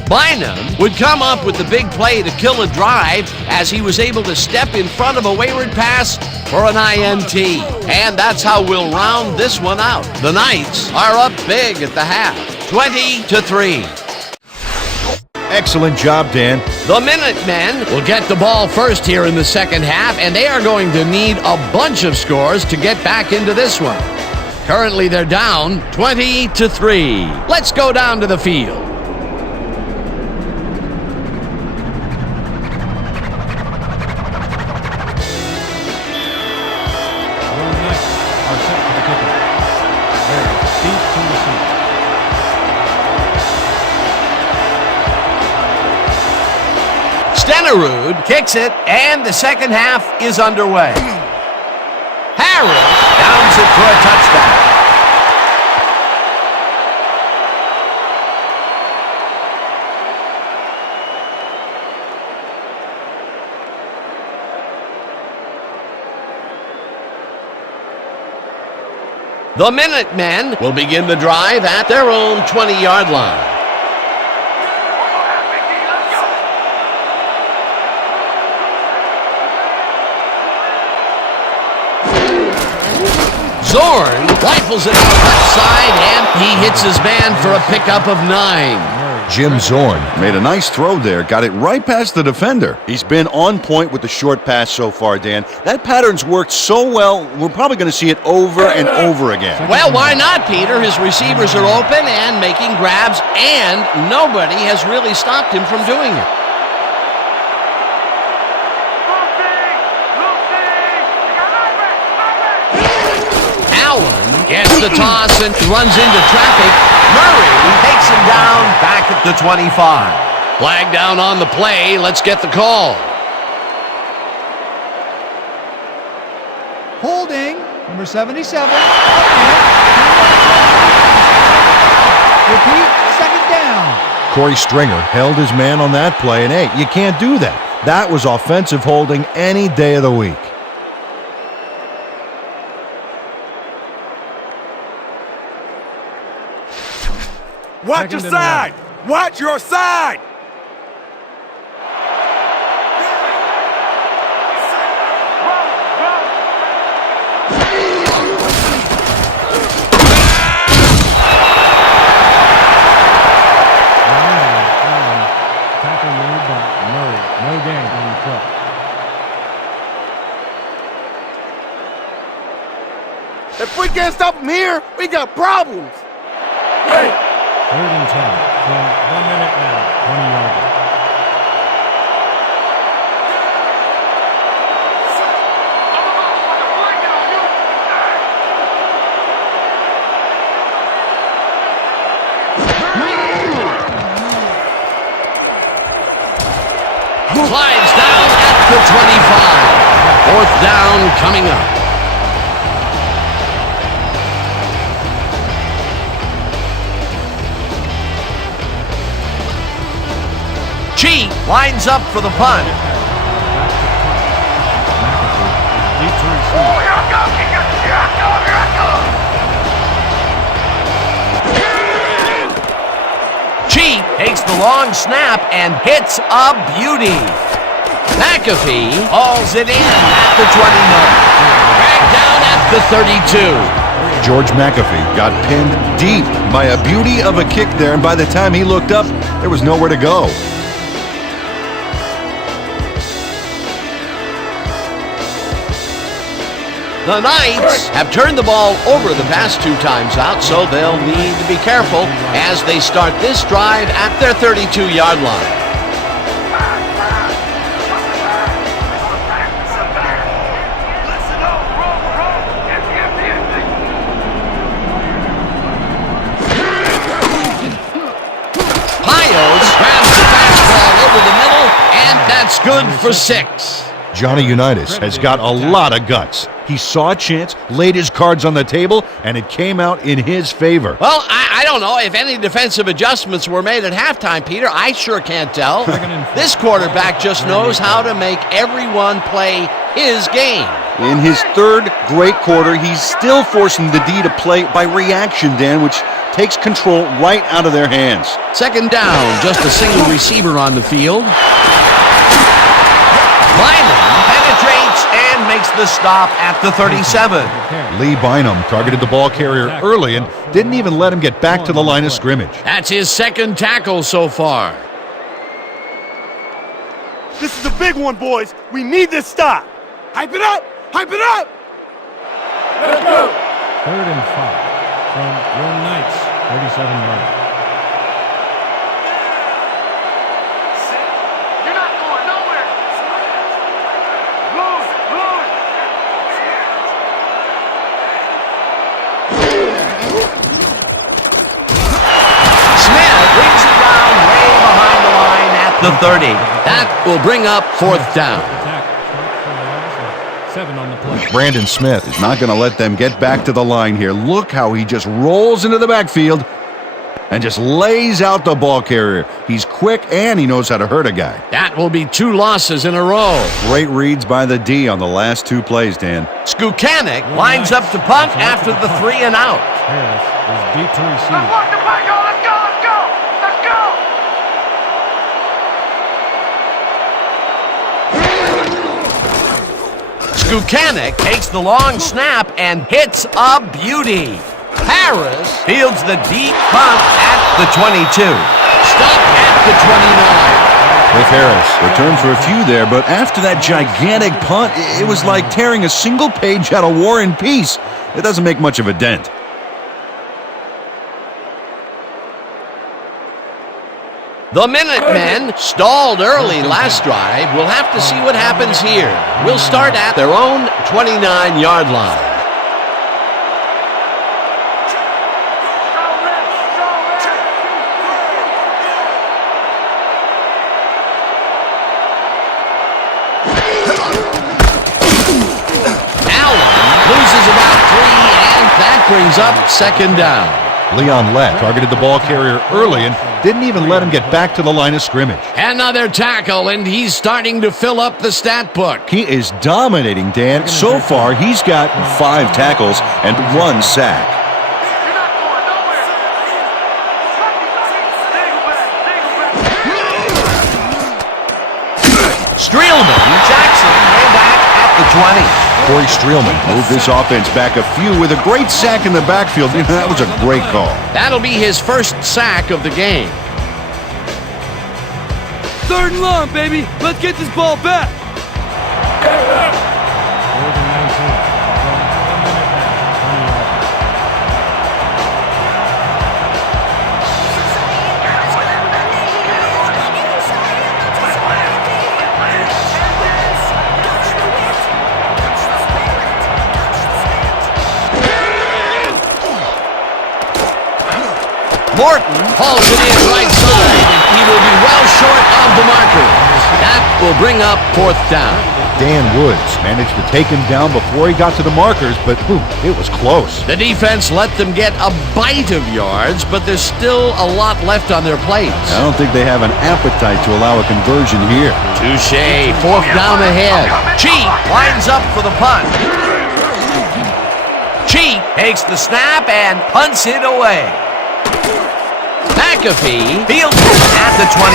Bynum would come up with the big play to kill a drive as he was able to step in front of a wayward pass for an INT. And that's how we'll round this one out. The Knights are up big at the half, 20-3. Excellent job, Dan. The Minutemen will get the ball first here in the second half, and they are going to need a bunch of scores to get back into this one. Currently, they're down 20-3. Let's go down to the field. Stenerud kicks it, and the second half is underway. Harris downs it for a touchdown. The Minutemen will begin the drive at their own 20-yard line. Zorn rifles it out left side, and he hits his man for a pickup of 9. Jim Zorn. Made a nice throw there. Got it right past the defender. He's been on point with the short pass so far, Dan. That pattern's worked so well, we're probably going to see it over and over again. Well, why not, Peter? His receivers are open and making grabs, and nobody has really stopped him from doing it. Allen gets the toss and runs into traffic. Murray takes him down back at the 25. Flag down on the play. Let's get the call. Holding, number 77. Repeat, second down. Corey Stringer held his man on that play, and hey, you can't do that. That was offensive holding any day of the week. Watch your side! Watch your side! Tackle made by Murray. No gain on the play. If we can't stop them here, we got problems. Hey. 3rd and 10 from 1 minute now, 20-yard line. Slides down at the 25. 4th down coming up. Cheek lines up for the punt. Cheek takes the long snap and hits a beauty. McAfee hauls it in at the 29. Dragged down at the 32. George McAfee got pinned deep by a beauty of a kick there, and by the time he looked up, there was nowhere to go. The Knights have turned the ball over the past 2 times out, so they'll need to be careful as they start this drive at their 32-yard line. Pios grabs the fastball over the middle, and that's good for 6. Johnny Unitas has got a lot of guts. He saw a chance, laid his cards on the table, and it came out in his favor. Well, I don't know if any defensive adjustments were made at halftime, Peter. I sure can't tell. This quarterback just knows how to make everyone play his game. In his third great quarter, he's still forcing the D to play by reaction, Dan, which takes control right out of their hands. Second down, just a single receiver on the field. Lyman penetrates and makes the stop at the 37. Lee Bynum targeted the ball carrier early and didn't even let him get back to the line of scrimmage. That's his second tackle so far. This is a big one, boys. We need this stop. Hype it up! Hype it up! Let's go! 3rd and 5 from your Knights, 37-yard. You're not going nowhere! Move! Move! Smith brings it down way behind the line at the 30. That will bring up 4th down. 7 on the play. Brandon Smith Is not going to let them get back to the line here. Look how he just rolls into the backfield and just lays out the ball carrier. He's quick and he knows how to hurt a guy. That will be 2 losses in a row. Great reads by the D on the last 2 plays, Dan. Skukanic lines up to punt after the 3 and out. Harris is deep to Let's receive. walk the play, go! Let's go! Let's go! Let's go! Skukanic takes the long snap and hits a beauty. Harris fields the deep punt at the 22. Stop at the 29. With Harris, returned for a few there, but after that gigantic punt, it was like tearing a single page out of War and Peace. It doesn't make much of a dent. The Minutemen stalled early last drive. We'll have to see what happens here. We'll start at their own 29-yard line. Allen loses about 3, and that brings up 2nd down. Leon Lett targeted the ball carrier early and didn't even let him get back to the line of scrimmage. Another tackle, and he's starting to fill up the stat book. He is dominating, Dan. So far, he's got 5 tackles and 1 sack. You're not going nowhere! Streelman Jackson way back at the 20. Corey Streelman moved this offense back a few with a great sack in the backfield. That was a great call. That'll be his first sack of the game. 3rd and long, baby. Let's get this ball back. 4th and 19 from the Minutemen, 20-yard. Morton hauls it in right side. He will be well short of the marker. That will bring up 4th down. Dan Woods managed to take him down before he got to the markers, but it was close. The defense let them get a bite of yards, but there's still a lot left on their plates. I don't think they have an appetite to allow a conversion here. Touche, fourth down ahead. Cheek lines up for the punt. Cheek takes the snap and punts it away. McAfee fields it at the 28.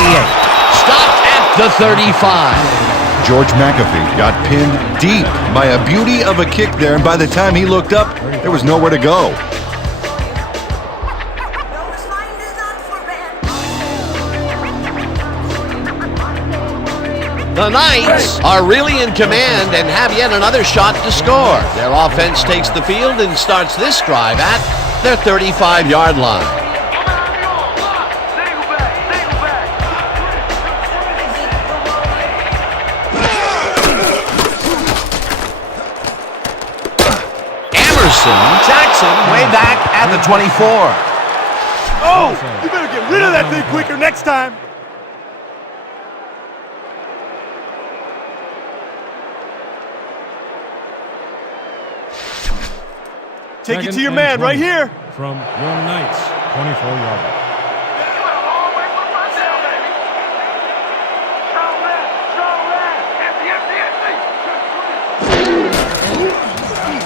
Stopped at the 35. George McAfee got pinned deep by a beauty of a kick there, and by the time he looked up, there was nowhere to go. The Knights are really in command and have yet another shot to score. Their offense takes the field and starts this drive at their 35-yard line. Jackson way back at the 24. Oh, you better get rid of that thing quicker next time. Take it to your man right here. From your Knights, 24-yard line.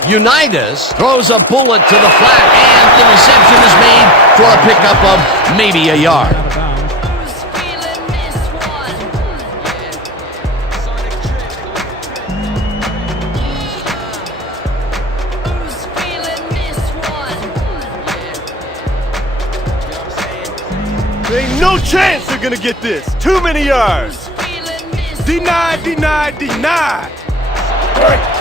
Unitas throws a bullet to the flat, and the reception is made for a pickup of maybe a yard. There ain't no chance they're gonna get this. Too many yards. Denied, denied, denied. Great.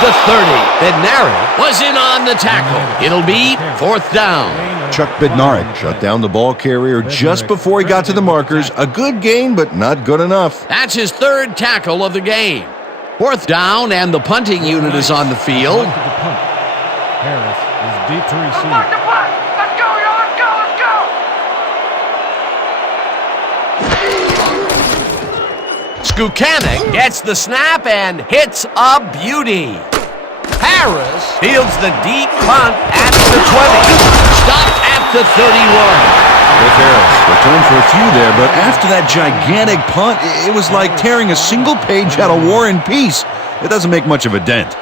The 30. Bednarik was in on the tackle. It'll be fourth down. Chuck Bednarik shut down the ball carrier just before he got to the markers. A good gain, but not good enough. That's his third tackle of the game. Fourth down, and the punting unit is on the field. Harris is deep to receive. Let's go, y'all. Let's go. Skukanic gets the snap and hits a beauty. Harris fields the deep punt at the 20. Stopped at the 31. With Harris, returned for a few there, but after that gigantic punt, it was like tearing a single page out of War and Peace. It doesn't make much of a dent.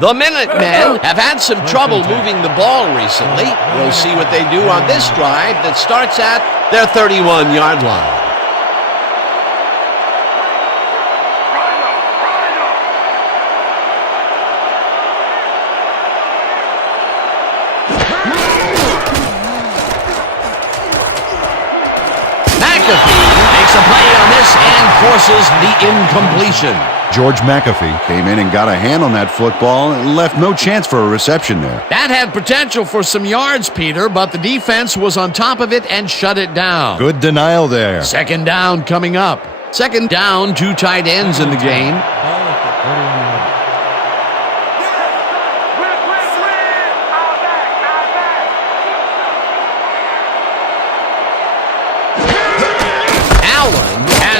The Minutemen have had some trouble moving the ball recently. We'll see what they do on this drive that starts at their 31-yard line. McAfee makes a play on this and forces the incompletion. George McAfee came in and got a hand on that football and left no chance for a reception there. That had potential for some yards, Peter, but the defense was on top of it and shut it down. Good denial there. Second down coming up. Second down, two tight ends in the game.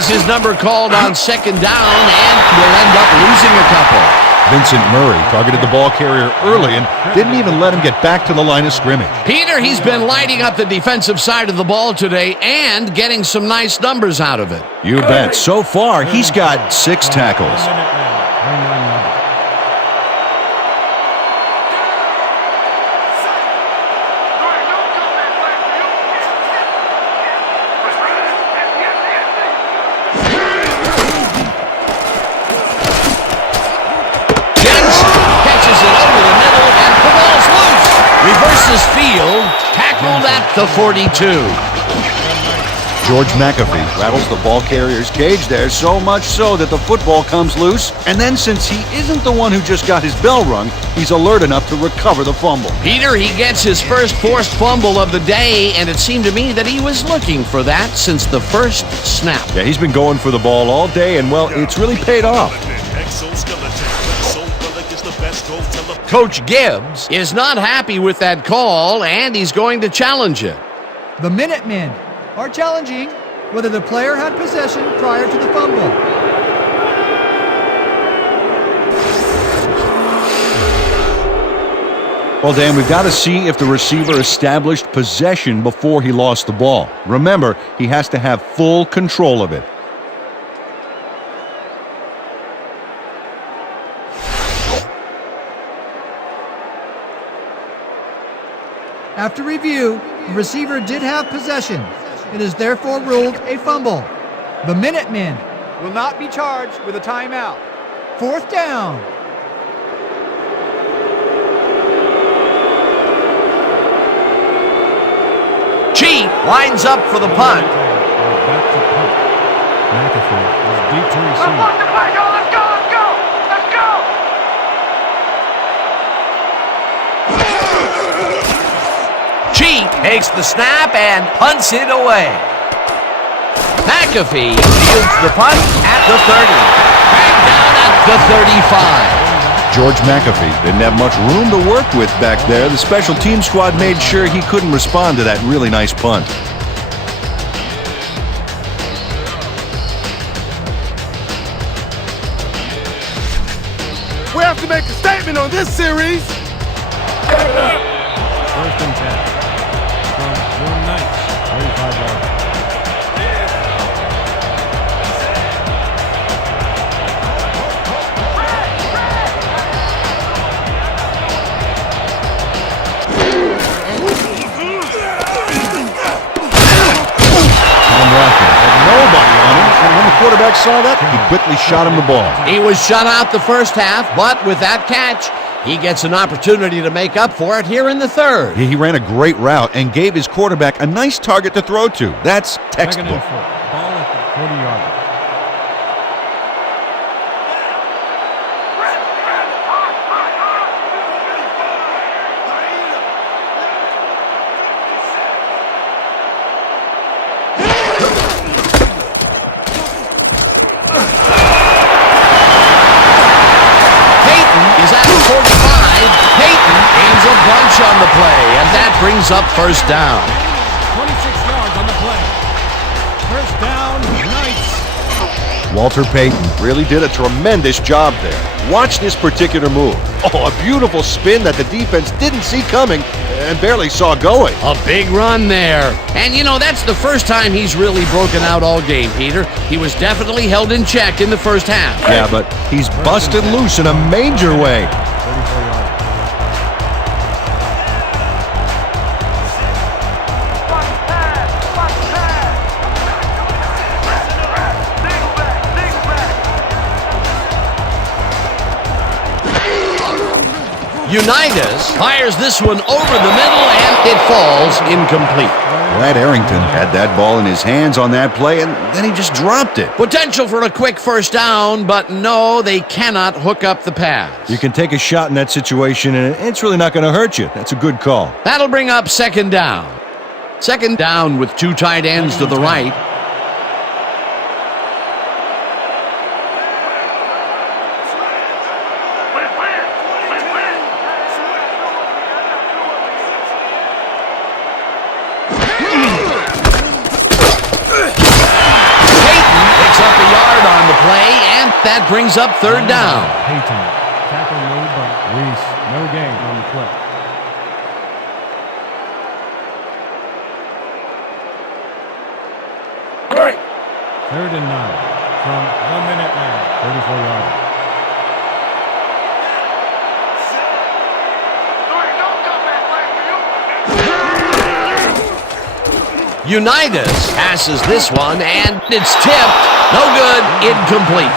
His number called on second down and will end up losing a couple. Vincent Murray targeted the ball carrier early and didn't even let him get back to the line of scrimmage. Peter, he's been lighting up the defensive side of the ball today and getting some nice numbers out of it. You bet. So far, he's got 6 tackles. Reverses field, tackled at the 42. George McAfee Rattles the ball carrier's cage there, so much so that the football comes loose. And then since he isn't the one who just got his bell rung, he's alert enough to recover the fumble. Peter, he gets his first forced fumble of the day, and it seemed to me that he was looking for that since the first snap. Yeah, he's been going for the ball all day, and well, it's really paid off. Coach Gibbs is not happy with that call, and he's going to challenge it. The Minutemen are challenging whether the player had possession prior to the fumble. Well, Dan, we've got to see if the receiver established possession before he lost the ball. Remember, he has to have full control of it. After review, the receiver did have possession. It is therefore ruled a fumble. The Minutemen will not be charged with a timeout. 4th down. Chief lines up for the punt. Back to punt. McAfee is deep to Let's receive. walk the play, go, let's go, let's go! Let's go! Chief takes the snap and punts it away. McAfee fields the punt at the 30. Back down at the 35. George McAfee didn't have much room to work with back there. The special team squad made sure he couldn't respond to that really nice punt. We have to make a statement on this series. 1st and 10. From your Knights, 35 yards. Nobody on him, and when the quarterback saw that, he quickly shot him the ball. He was shut out the first half, but with that catch, he gets an opportunity to make up for it here in the 3rd. He ran a great route and gave his quarterback a nice target to throw to. That's 2nd textbook. and 4. Ball at the 40-yard line. On the play, and that brings up 1st down. 26 yards on the play. 1st down, Knights. Walter Payton really did a tremendous job there. Watch this particular move. Oh, a beautiful spin that the defense didn't see coming and barely saw going. A big run there. And you know, that's the first time he's really broken out all game, Peter. He was definitely held in check in the first half. Yeah, but he's busted loose in a major way. 34 yards. Unitas fires this one over the middle, and it falls incomplete. Brad Arrington had that ball in his hands on that play, and then he just dropped it. Potential for a quick 1st down, but no, they cannot hook up the pass. You can take a shot in that situation, and it's really not going to hurt you. That's a good call. That'll bring up 2nd down. 2nd down with 2 tight ends to the right. That brings up 3rd down. Payton. Tackle made by Reese. No gain on the play. Great. 3rd and 9 from the Minutemen. 34 yards. Unitas passes this one, and it's tipped. No good. Incomplete.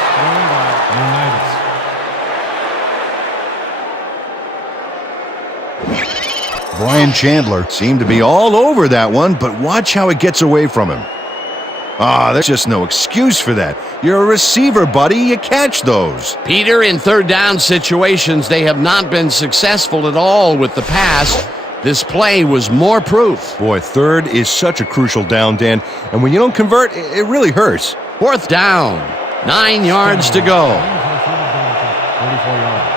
Brian Chandler seemed to be all over that one, but watch how it gets away from him. There's just no excuse for that. You're a receiver, buddy. You catch those. Peter, in third down situations, they have not been successful at all with the pass. This play was more proof. Boy, third is such a crucial down, Dan. And when you don't convert, it really hurts. Fourth down, 9 yards to go. 34 yards.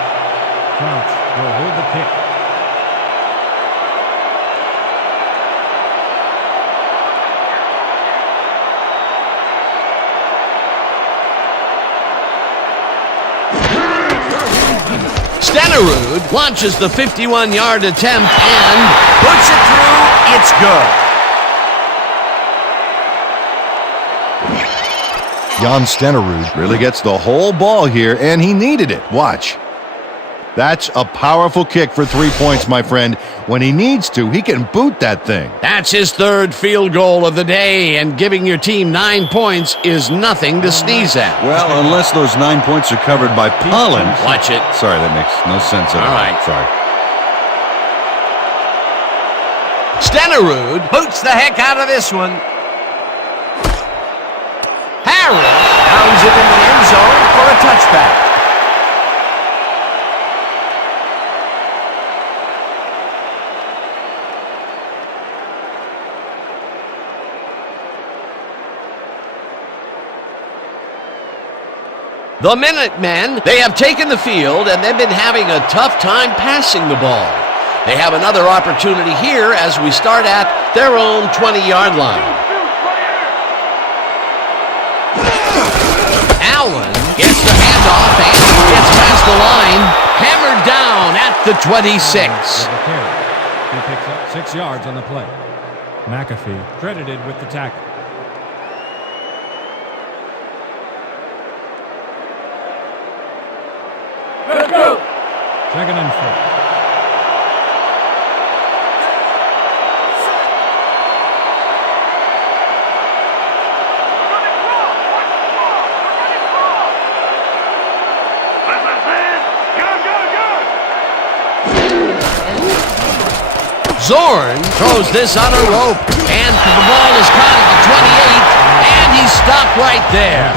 Crouch will hold the kick. Stenerud launches the 51-yard attempt and puts it through. It's good. Jan Stenerud really gets the whole ball here, and he needed it. Watch. That's a powerful kick for 3 points, my friend. When he needs to, he can boot that thing. That's his third field goal of the day, and giving your team 9 points is nothing to sneeze at. Well, unless those 9 points are covered by pollen. Watch it. Sorry, that makes no sense at all. All right. Sorry. Stenerud boots the heck out of this one. Harris downs it in the end zone for a touchback. The Minutemen, they have taken the field, and they've been having a tough time passing the ball. They have another opportunity here as we start at their own 20-yard line. Allen gets the handoff and gets past the line, hammered down at the 26. He picks up 6 yards on the play. McAfee credited with the tackle. Let's go! Second and 4. Zorn throws this on a rope, and the ball is caught at the 28, and he's stopped right there.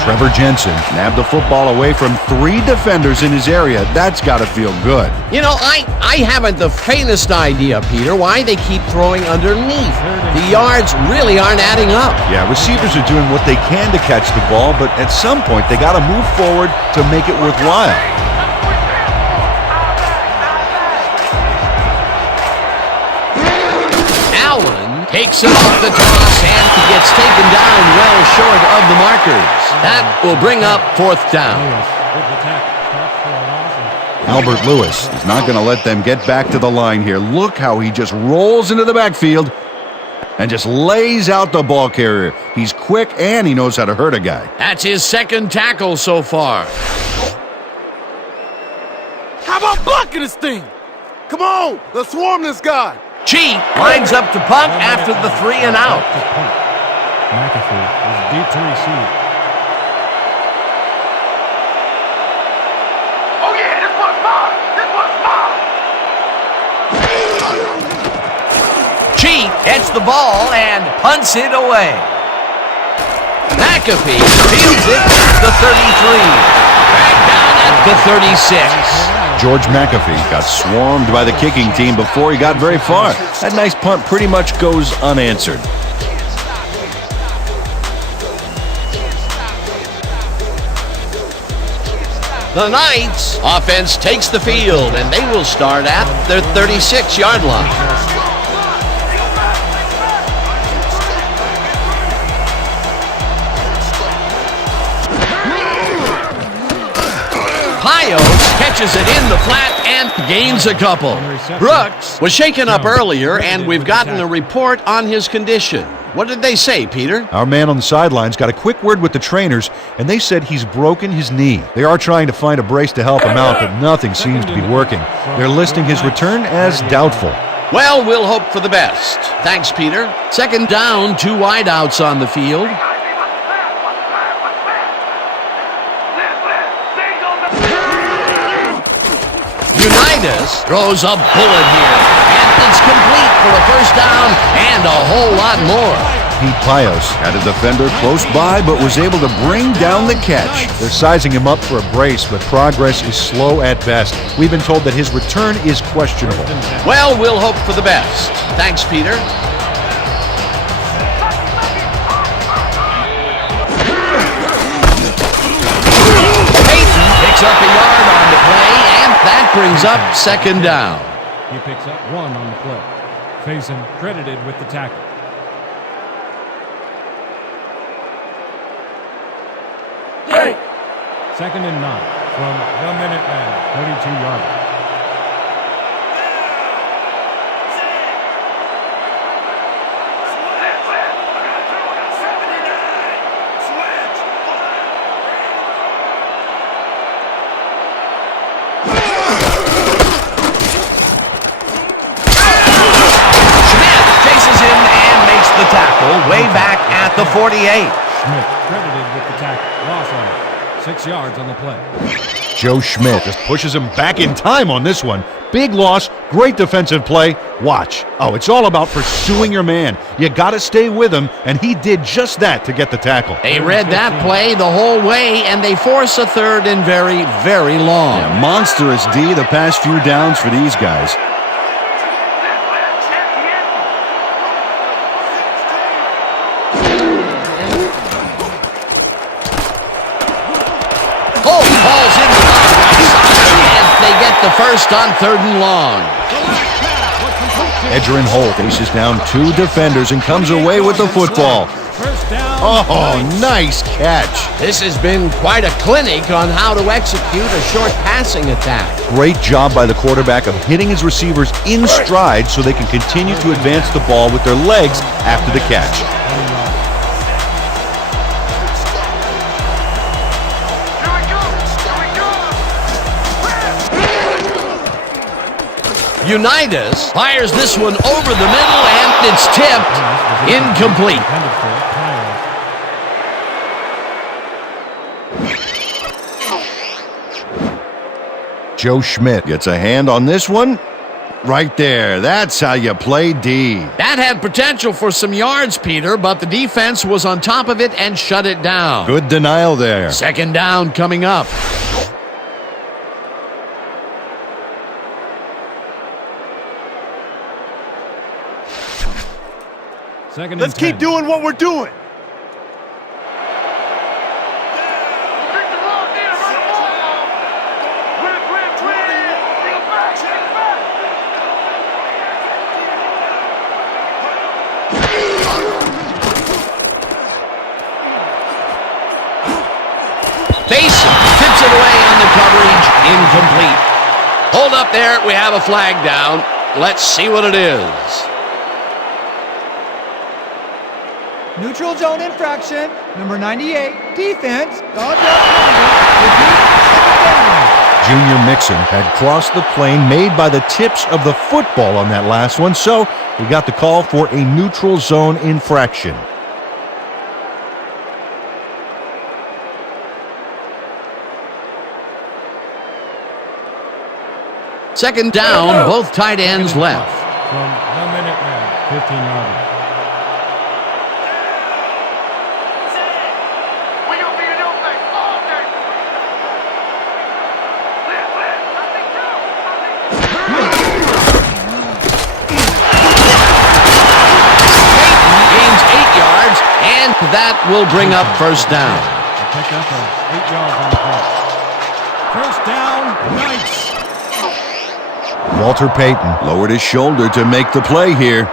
Trevor Jensen nabbed the football away from 3 defenders in his area. That's got to feel good. You know, I haven't the faintest idea, Peter, why they keep throwing underneath. The yards really aren't adding up. Yeah, receivers are doing what they can to catch the ball, but at some point they got to move forward to make it worthwhile. Allen takes it off the toss and gets taken down well short of the markers. That will bring up fourth down. Albert Lewis is not going to let them get back to the line here. Look how he just rolls into the backfield and just lays out the ball carrier. He's quick and he knows how to hurt a guy. That's his second tackle so far. How about blocking this thing? Come on, let's swarm this guy. Cheat lines up to punt after the 3 and out. McAfee is deep to receive. Oh yeah, this one's mine! This one's mine! Cheat gets the ball and punts it away. McAfee fields it at the 33. Back down at the 36. George McAfee got swarmed by the kicking team before he got very far. That nice punt pretty much goes unanswered. The Knights offense takes the field, and they will start at their 36-yard line. Catches it in the flat and gains a couple. Brooks was shaken up earlier, and we've gotten a report on his condition. What did they say, Peter? Our man on the sidelines got a quick word with the trainers, and they said he's broken his knee. They are trying to find a brace to help him out, but nothing seems to be working. They're listing his return as doubtful. Well, we'll hope for the best. Thanks, Peter. Second down, 2 wideouts on the field. Unitas throws a bullet here, and it's complete for a first down and a whole lot more. Pete Pios had a defender close by but was able to bring down the catch. They're sizing him up for a brace, but progress is slow at best. We've been told that his return is questionable. Well, we'll hope for the best. Thanks, Peter. Peyton picks up a yard on the play, and that brings up second down. He picks up 1 on the play. Faison credited with the tackle. Second and 9 from the Minutemen, 42-yard line. The tackle way back at the 48. Schmidt credited with the tackle. Loss on 6 yards on the play. Joe Schmidt just pushes him back in time on this one. Big loss, great defensive play. Watch. Oh, it's all about pursuing your man. You got to stay with him, and he did just that to get the tackle. They read that play the whole way, and they force a third and very, very long. Yeah, monstrous D the past few downs for these guys. The first on 3rd and long. Edgerrin Holt faces down 2 defenders and comes away with the football. Oh, nice catch. This has been quite a clinic on how to execute a short passing attack. Great job by the quarterback of hitting his receivers in stride so they can continue to advance the ball with their legs after the catch. Unitas fires this one over the middle, and it's tipped incomplete. Joe Schmidt gets a hand on this one. Right there. That's how you play D. That had potential for some yards, Peter, but the defense was on top of it and shut it down. Good denial there. Second down coming up. Let's keep doing what we're doing. Faison tips it away on the coverage. Incomplete. Hold up there. We have a flag down. Let's see what it is. Neutral zone infraction, number 98, defense, dodge up, Junior Mixon had crossed the plane made by the tips of the football on that last one, so he got the call for a neutral zone infraction. Second down, both tight ends left. From the Minutemen, 15-yard line. That will bring up first down. Pick up 8 yards on the play. First down, Knights. Walter Payton lowered his shoulder to make the play here.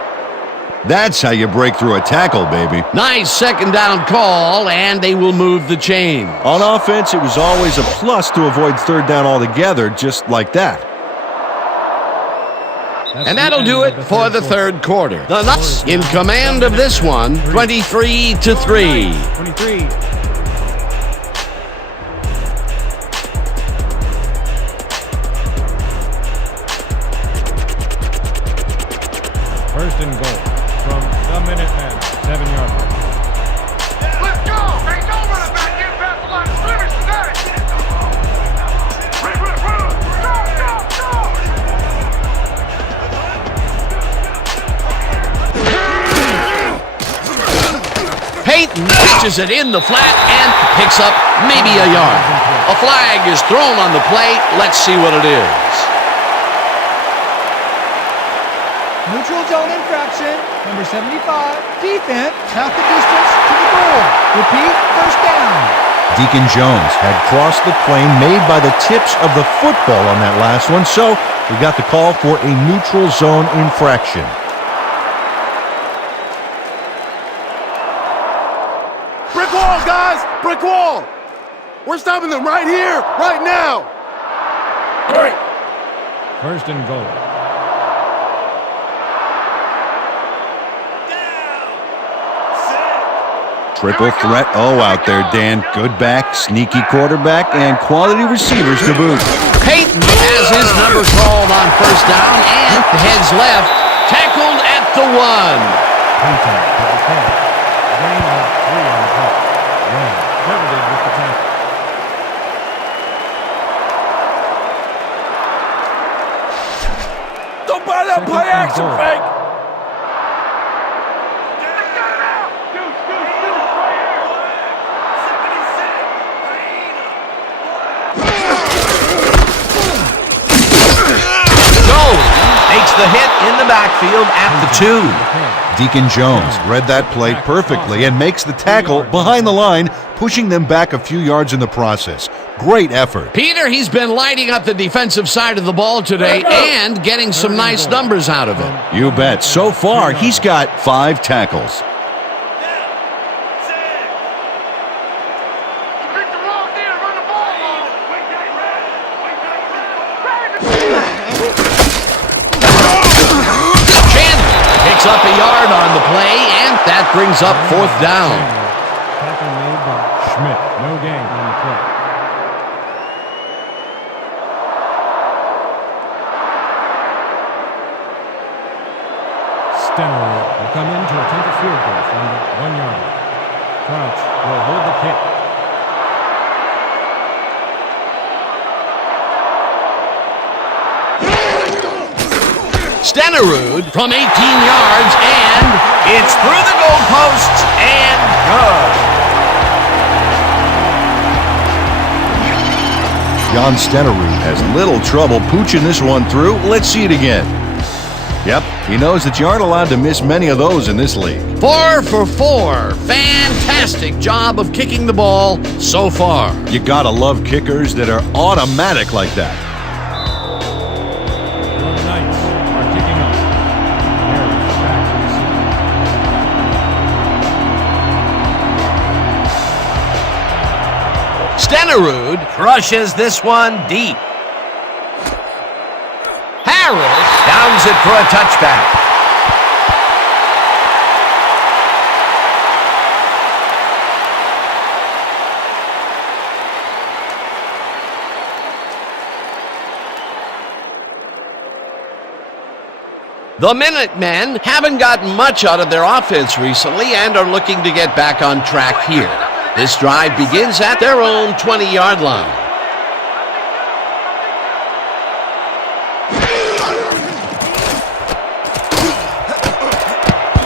That's how you break through a tackle, baby. Nice second down call, and they will move the chain. On offense, it was always a plus to avoid 3rd down altogether, just like that. And that'll do it for the 3rd quarter. The Knights in command of this one, 23-3. 23. First and goal from the Minutemen, 7-yard line. Let's go! Ain't no running back in past the line of scrimmage today! Go! Peyton pitches it in the flat and picks up maybe a yard. A flag is thrown on the plate. Let's see what it is. Neutral zone infraction, number 75. Defense, half the distance to the goal. Repeat, first down. Deacon Jones had crossed the plane made by the tips of the football on that last one, so we got the call for a neutral zone infraction. Brick wall, guys! Brick wall! We're stopping them right here, right now! Hurry! First and goal. Triple threat. Oh, out there, Dan. Good back, sneaky quarterback, and quality receivers to boot. Peyton has his number called on first down and heads left. Tackled at the 1. Peyton to the 10. Gain of 3 on the play. Young credited with the tackle. Don't buy that play action fake! Makes the hit in the backfield at the 2. Deacon Jones read that play perfectly and makes the tackle behind the line, pushing them back a few yards in the process. Great effort. Peter, he's been lighting up the defensive side of the ball today and getting some nice numbers out of it. You bet. So far, he's got 5 tackles. Up a yard on the play, and that brings up 4th down. Tackle made by Schmidt. No gain on the play. Stenner will come in to attempt a field goal from the 1 yard line. Crouch will hold the kick. Stenerud from 18 yards, and it's through the goalposts and good. Jan Stenerud has little trouble pooching this one through. Let's see it again. Yep, he knows that you aren't allowed to miss many of those in this league. 4 for 4. Fantastic job of kicking the ball so far. You gotta love kickers that are automatic like that. Stenerud crushes this one deep. Harris downs it for a touchback. The Minutemen haven't gotten much out of their offense recently and are looking to get back on track here. This drive begins at their own 20-yard line.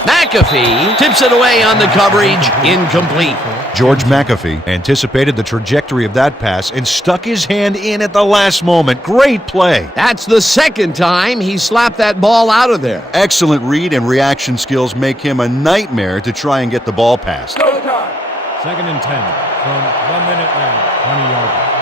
McAfee tips it away on the coverage, incomplete. George McAfee anticipated the trajectory of that pass and stuck his hand in at the last moment. Great play. That's the second time he slapped that ball out of there. Excellent read and reaction skills make him a nightmare to try and get the ball past. 2nd and 10 from the Minutemen, 20-yard line.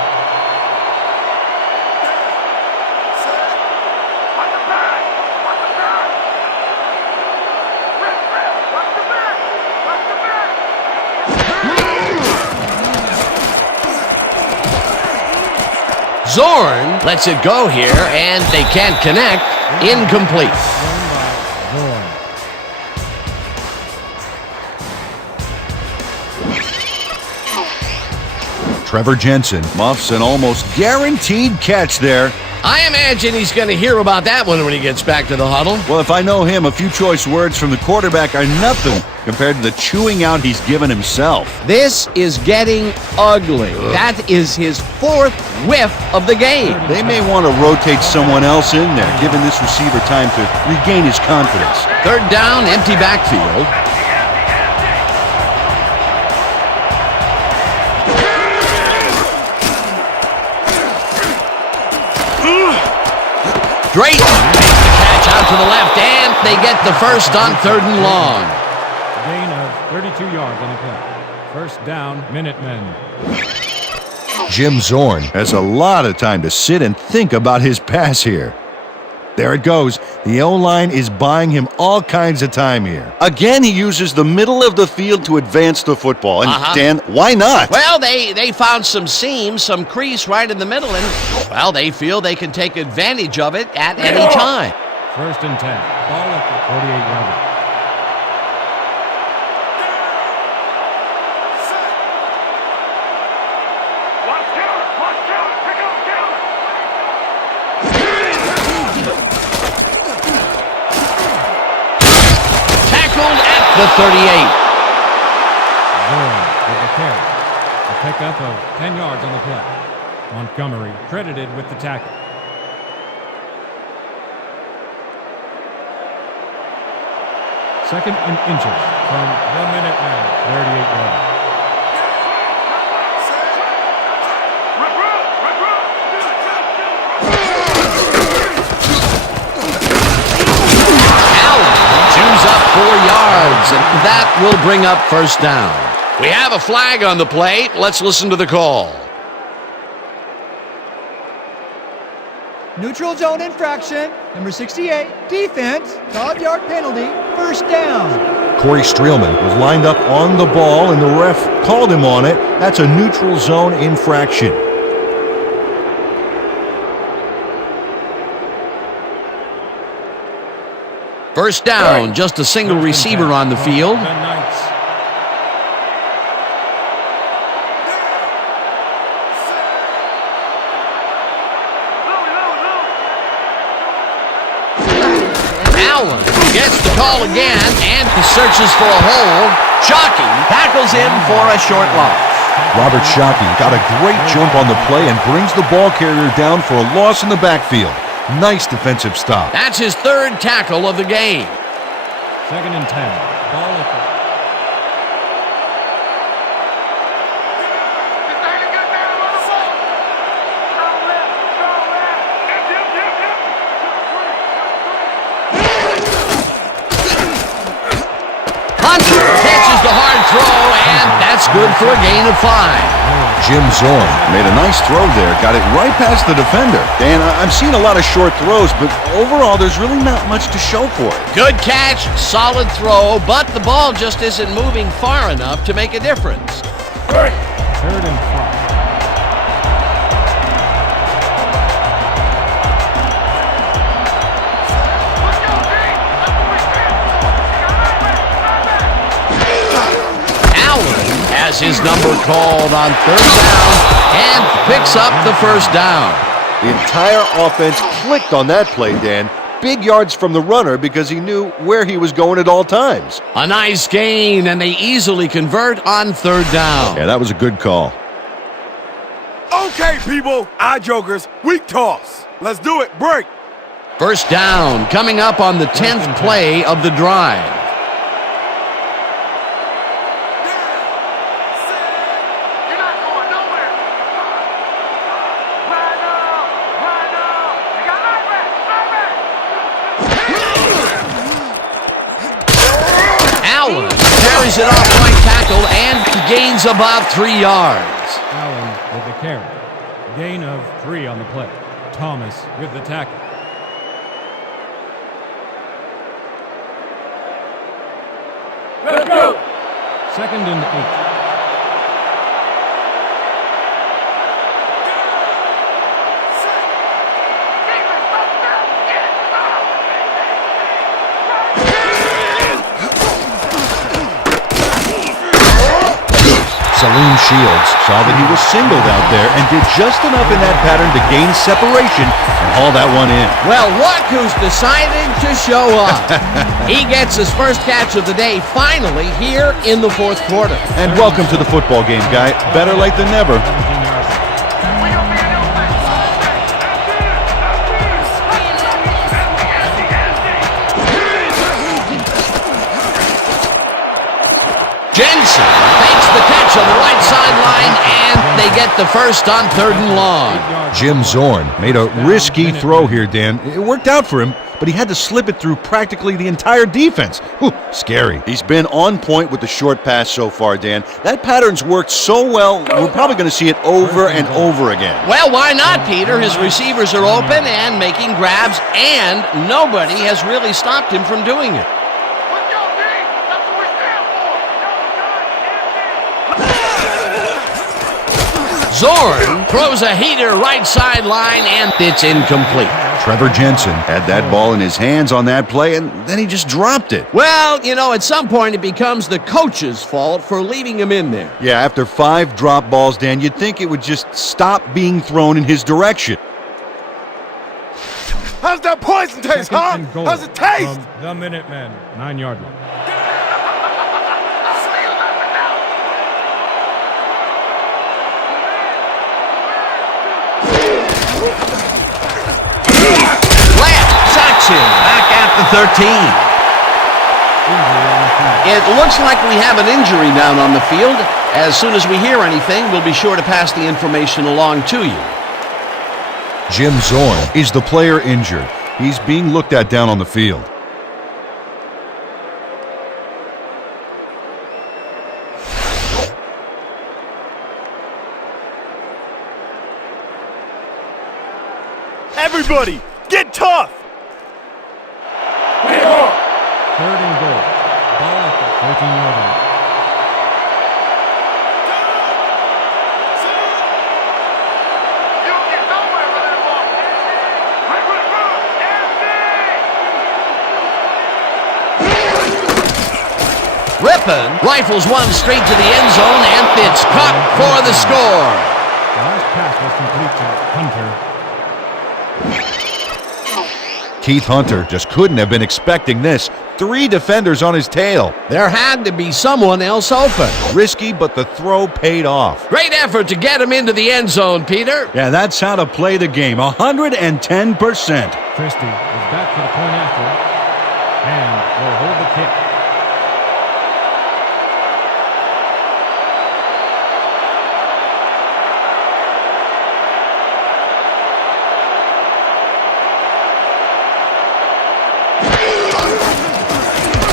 Zorn lets it go here, and they can't connect. Incomplete. Trevor Jensen Muffs an almost guaranteed catch there. I imagine he's going to hear about that one when he gets back to the huddle. Well, if I know him, a few choice words from the quarterback are nothing compared to the chewing out he's given himself. This is getting ugly. That is his 4th whiff of the game. They may want to rotate someone else in there, giving this receiver time to regain his confidence. 3rd down, empty backfield. Drayton makes the catch out to the left, and they get the first on 3rd and long. Gain of 32 yards on the play. First down, Minutemen. Jim Zorn has a lot of time to sit and think about his pass here. There it goes. The O-line is buying him all kinds of time here. Again, he uses the middle of the field to advance the football. And Dan, why not? Well, they found some seams, some crease right in the middle, and, well, they feel they can take advantage of it at any time. First and 10. Ball at the 48-yard. The 38. Zorn with the carry. A pickup of 10 yards on the play. Montgomery credited with the tackle. Second and inches from the Minutemen, 38 yards. Up 4 yards, and that will bring up first down. We have a flag on the plate. Let's listen to the call. Neutral zone infraction, number 68, defense, 5-yard penalty, first down. Corey Streelman was lined up on the ball, and the ref called him on it. That's a neutral zone infraction. First down, just a single receiver on the field. Allen gets the call again, and he searches for a hole. Shockey tackles him for a short loss. Robert Shockey got a great jump on the play and brings the ball carrier down for a loss in the backfield. Nice defensive stop. That's his 3rd tackle of the game. Second and 10. Ball at the Hunter catches the hard throw, and that's good for a gain of 5. Jim Zorn made a nice throw there, got it right past the defender. Dan, I'm seeing a lot of short throws, but overall there's really not much to show for it. Good catch, solid throw, but the ball just isn't moving far enough to make a difference. 3rd and 5. Has his number called on 3rd down and picks up the first down. The entire offense clicked on that play, Dan. Big yards from the runner because he knew where he was going at all times. A nice gain, and they easily convert on 3rd down. Yeah, that was a good call. Okay, people, eye jokers, weak toss. Let's do it, break. First down, coming up on the 10th play of the drive. Allen carries it off right tackle and gains about 3 yards. Allen with the carry. Gain of 3 on the play. Thomas with the tackle. Let's go. Second and 8. Salim Shields saw that he was singled out there and did just enough in that pattern to gain separation and haul that one in. Well, look who's decided to show up. He gets his first catch of the day finally here in the 4th quarter. And welcome to the football game, guy. Better late than never. Jensen makes the catch on the right sideline, and they get the first on 3rd and long. Jim Zorn made a risky throw here, Dan. It worked out for him, but he had to slip it through practically the entire defense. Whew, scary. He's been on point with the short pass so far, Dan. That pattern's worked so well, we're probably going to see it over and over again. Well, why not, Peter? His receivers are open and making grabs, and nobody has really stopped him from doing it. Let's go, D! That's what we stand for! Zorn throws a heater right sideline, and it's incomplete. Trevor Jensen had that ball in his hands on that play, and then he just dropped it. Well, at some point it becomes the coach's fault for leaving him in there. Yeah, after 5 drop balls, Dan, you'd think it would just stop being thrown in his direction. How's that poison taste, huh? How's it taste? From the Minutemen, 9-yard line. Sacks him back at the 13. It looks like we have an injury down on the field. As soon as we hear anything, we'll be sure to pass the information along to you. Jim Zorn is the player injured. He's being looked at down on the field. Everybody, get tough! 3rd and goal. Ball at the 13-yard line. You don't get nowhere with that ball! Rippon rifles one straight to the end zone, and it's caught for the score. The last pass was complete to Hunter. Keith Hunter just couldn't have been expecting this. 3 defenders on his tail. There had to be someone else open. Risky, but the throw paid off. Great effort to get him into the end zone, Peter. Yeah, that's how to play the game. 110%. Christie is back for the point after, and will hold the kick.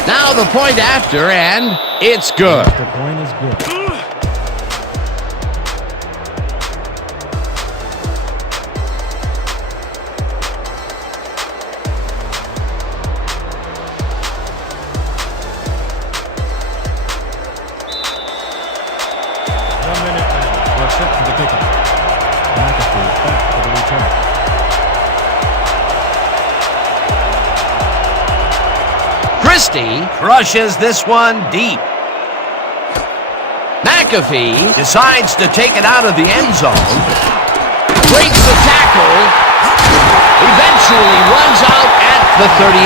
Now the point after, and it's good. The point is good. The Minutemen are set for the kickoff. McAfee back for the return. Christie crushes this one deep. McAfee decides to take it out of the end zone. Breaks the tackle. Eventually runs out at the 38.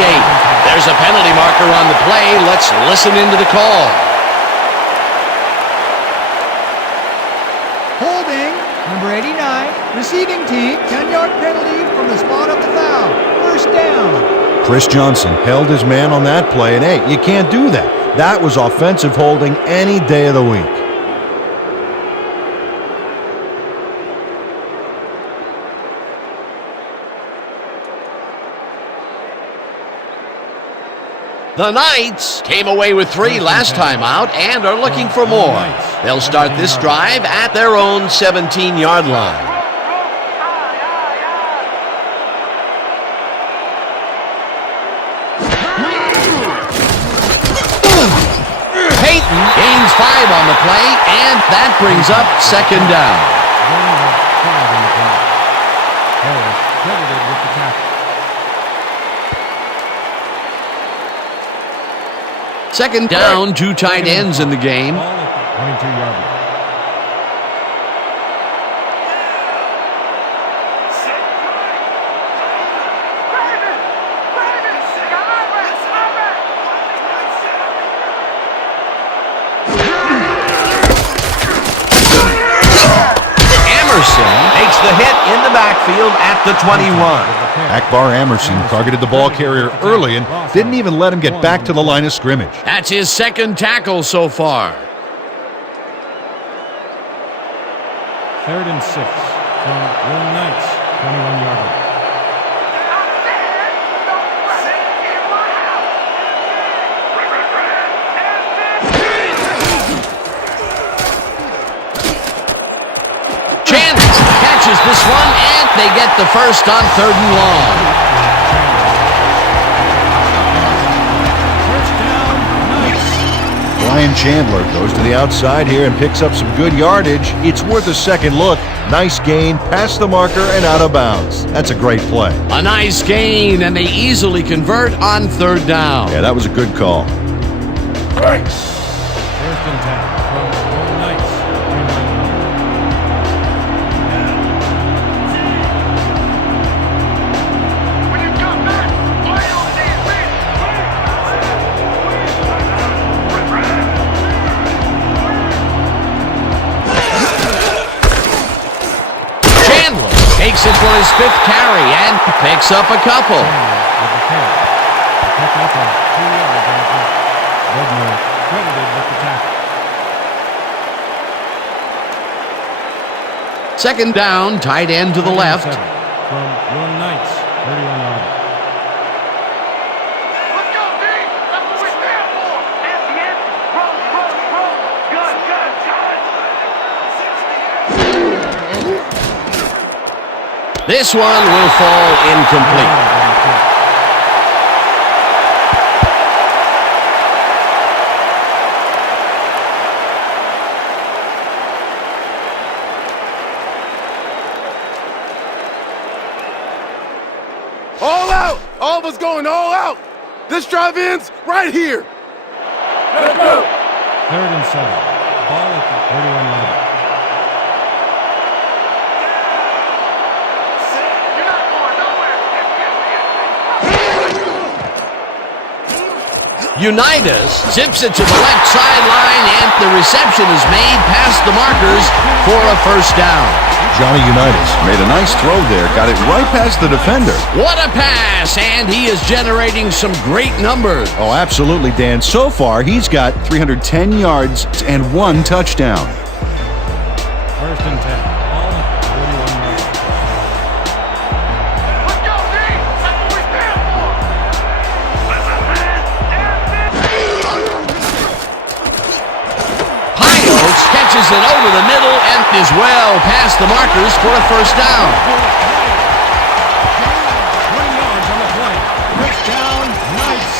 There's a penalty marker on the play. Let's listen into the call. Holding, number 89, receiving team, 10-yard penalty from the spot of the foul. First down. Chris Johnson held his man on that play, and hey, you can't do that. That was offensive holding any day of the week. The Knights came away with 3 last time out and are looking for more. They'll start this drive at their own 17-yard line. Peyton gains 5 on the play, and that brings up 2nd down. Harris credited with the tackle. 2nd down, 2 tight ends in the game. Ball at the 22-yard line. Makes the hit in the backfield at the 21. Akbar Amerson targeted the ball carrier early and didn't even let him get back to the line of scrimmage. That's his 2nd tackle so far. 3rd and 6 from your Knights, 21-yarder. Chance catches this one, and they get the first on 3rd and long. First down, Knights. Brian Chandler goes to the outside here and picks up some good yardage. It's worth a second look. Nice gain, past the marker and out of bounds. That's a great play. A nice gain, and they easily convert on 3rd down. Yeah, that was a good call. First and 10 from your Knights, 29-yard. When you come back, play on defense. Chandler takes it for his 5th carry and picks up a couple. With the catch. To pick up a 2 yards on the play. Bednar credited with the tackle. 2nd down, tight end to the left. From your Knights, 31-yard. Let's go, D. That's what we stand for. Empty, empty. Roll, roll, roll. Good, good, good. This one will fall incomplete. All out! All of us going all out! This drive ends right here! Let's go! 3rd and 7. Ball at the 31-yard. You're not going nowhere. Unitas zips it to the left sideline, and the reception is made past the markers for a first down. Johnny Unitas made a nice throw there, got it right past the defender. What a pass, and he is generating some great numbers. Oh, absolutely, Dan. So far, he's got 310 yards and 1 touchdown. First and 10. Ball at the 41-yard. Let's go, D. That's what we stand for. Pios catches it over the middle and is well past the markers for a first down. 20 yards on the play. First down, Knights.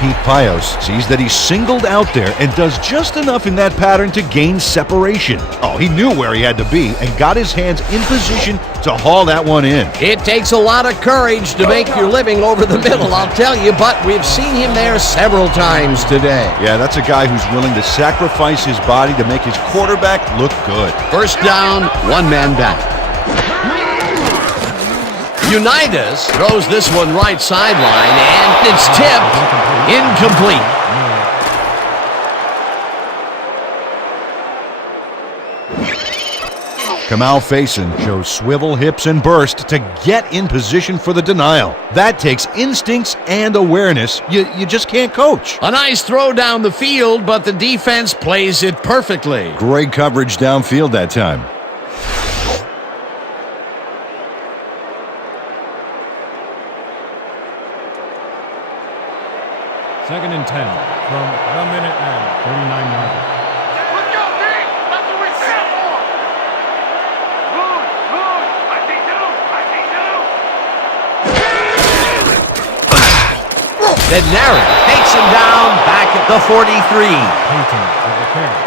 Pete Pios sees that he's singled out there and does just enough in that pattern to gain separation. Oh, he knew where he had to be and got his hands in position to haul that one in. It takes a lot of courage to make your living over the middle, I'll tell you, but we've seen him there several times today. Yeah, that's a guy who's willing to sacrifice his body to make his quarterback look good. First down, 1 man back. Unitas throws this one right sideline, and it's tipped incomplete. Kamal Faison shows swivel, hips, and burst to get in position for the denial. That takes instincts and awareness you just can't coach. A nice throw down the field, but the defense plays it perfectly. Great coverage downfield that time. Second and 10 from the Minutemen, 39-yard. Let's go, D. That's what we stand for. Move, move. I see two. Bednar takes him down back at the 43. Payton with the carry.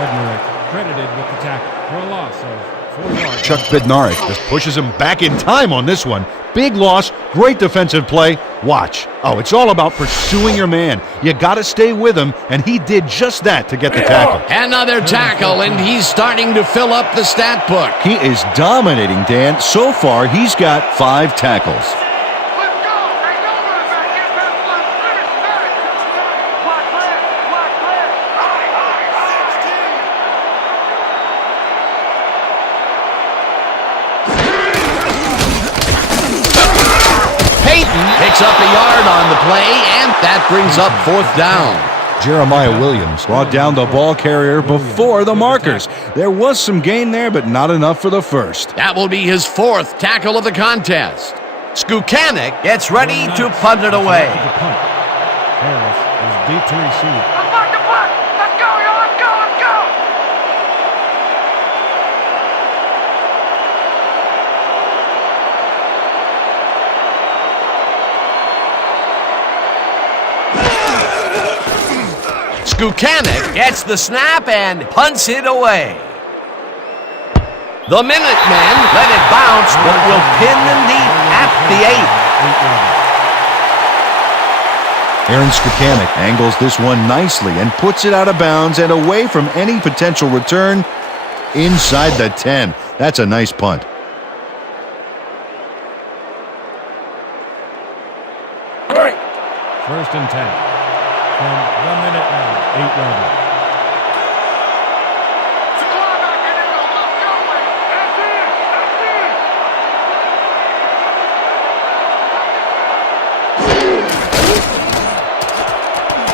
Bednar credited with the tackle for a loss of 4 yards. Chuck Bednarik just pushes him back in time on this one. Big loss, great defensive play. Watch. Oh, it's all about pursuing your man. You got to stay with him, and he did just that to get the tackle. Another tackle, and he's starting to fill up the stat book. He is dominating, Dan. So far, he's got 5 tackles. Let's go. Ain't no running back here. Let's finish that. Watch left. Watch left. Payton picks up a yard on the play, and that brings up 4th down. Jeremiah Williams brought down the ball carrier before the markers. There was some gain there, but not enough for the first. That will be his fourth tackle of the contest. Skukanik gets ready to punt it away. Harris is deep to receive. Let's mark the punt. Let's go, yo. Let's go. Let's go. Skukanik gets the snap and punts it away. The Minutemen let it bounce, but will pin them deep at the 8. Aaron Skukanik angles this one nicely and puts it out of bounds and away from any potential return inside the 10. That's a nice punt. First and 10. From the Minutemen, 8-yard.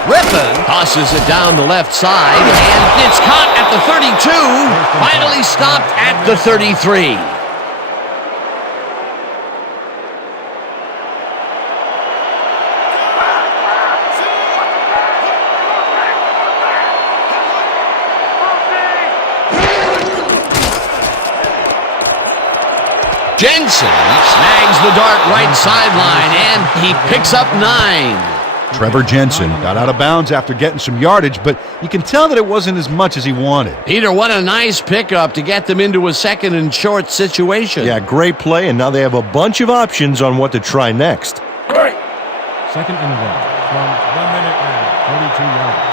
Rippon tosses it down the left side, and it's caught at the 32, finally stopped at the 33. Jensen snags the dart right sideline, and he picks up 9. Trevor Jensen got out of bounds after getting some yardage, but you can tell that it wasn't as much as he wanted. Peter, what a nice pickup to get them into a second and short situation. Yeah, great play, and now they have a bunch of options on what to try next. Second and 1 from the Minutemen, 42-yard.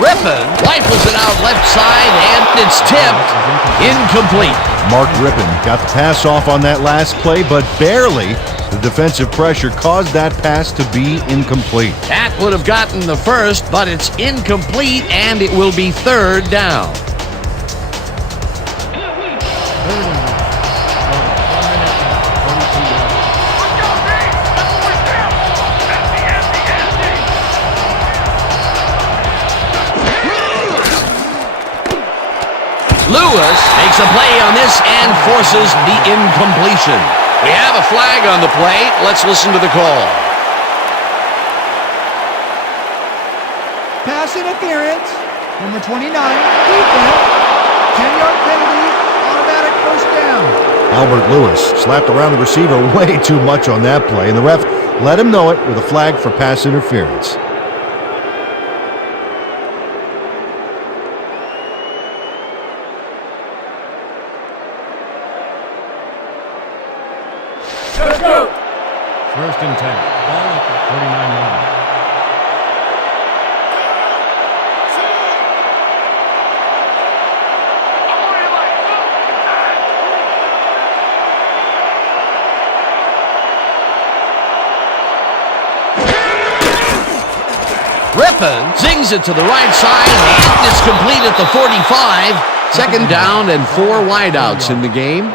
Rippon rifles it out left side, and it's tipped. Incomplete. Mark Rippon got the pass off on that last play, but barely. The defensive pressure caused that pass to be incomplete. That would have gotten the first, but it's incomplete, and it will be third down. Lewis makes a play on this and forces the incompletion. We have a flag on the play. Let's listen to the call. Pass interference, number 29, defense, 10-yard penalty, automatic first down. Albert Lewis slapped around the receiver way too much on that play, and the ref let him know it with a flag for pass interference. First and 10. Ball at the 49-yard. Rippon zings it to the right side, and it's complete at the 45. Second down and 4 wideouts in the game.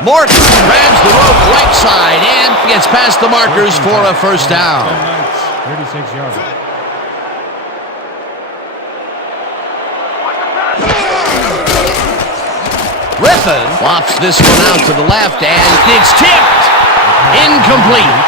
Morton grabs the rope right side and gets past the markers for a first down. 36 yards. Rippon lofts this one out to the left, and it's tipped. Incomplete.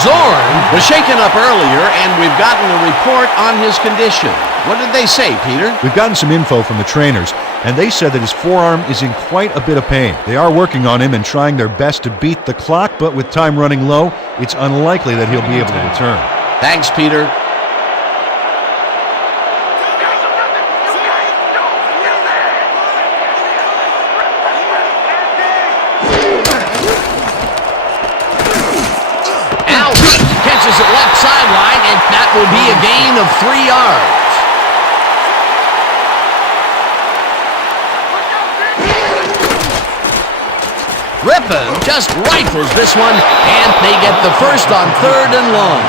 Zorn was shaken up earlier, and we've gotten a report on his condition. What did they say, Peter? We've gotten some info from the trainers, and they said that his forearm is in quite a bit of pain. They are working on him and trying their best to beat the clock, but with time running low, it's unlikely that he'll be able to return. Thanks, Peter. Catches it left sideline, and that will be a gain of 3 yards. Rippon just rifles this one, and they get the first on 3rd and long.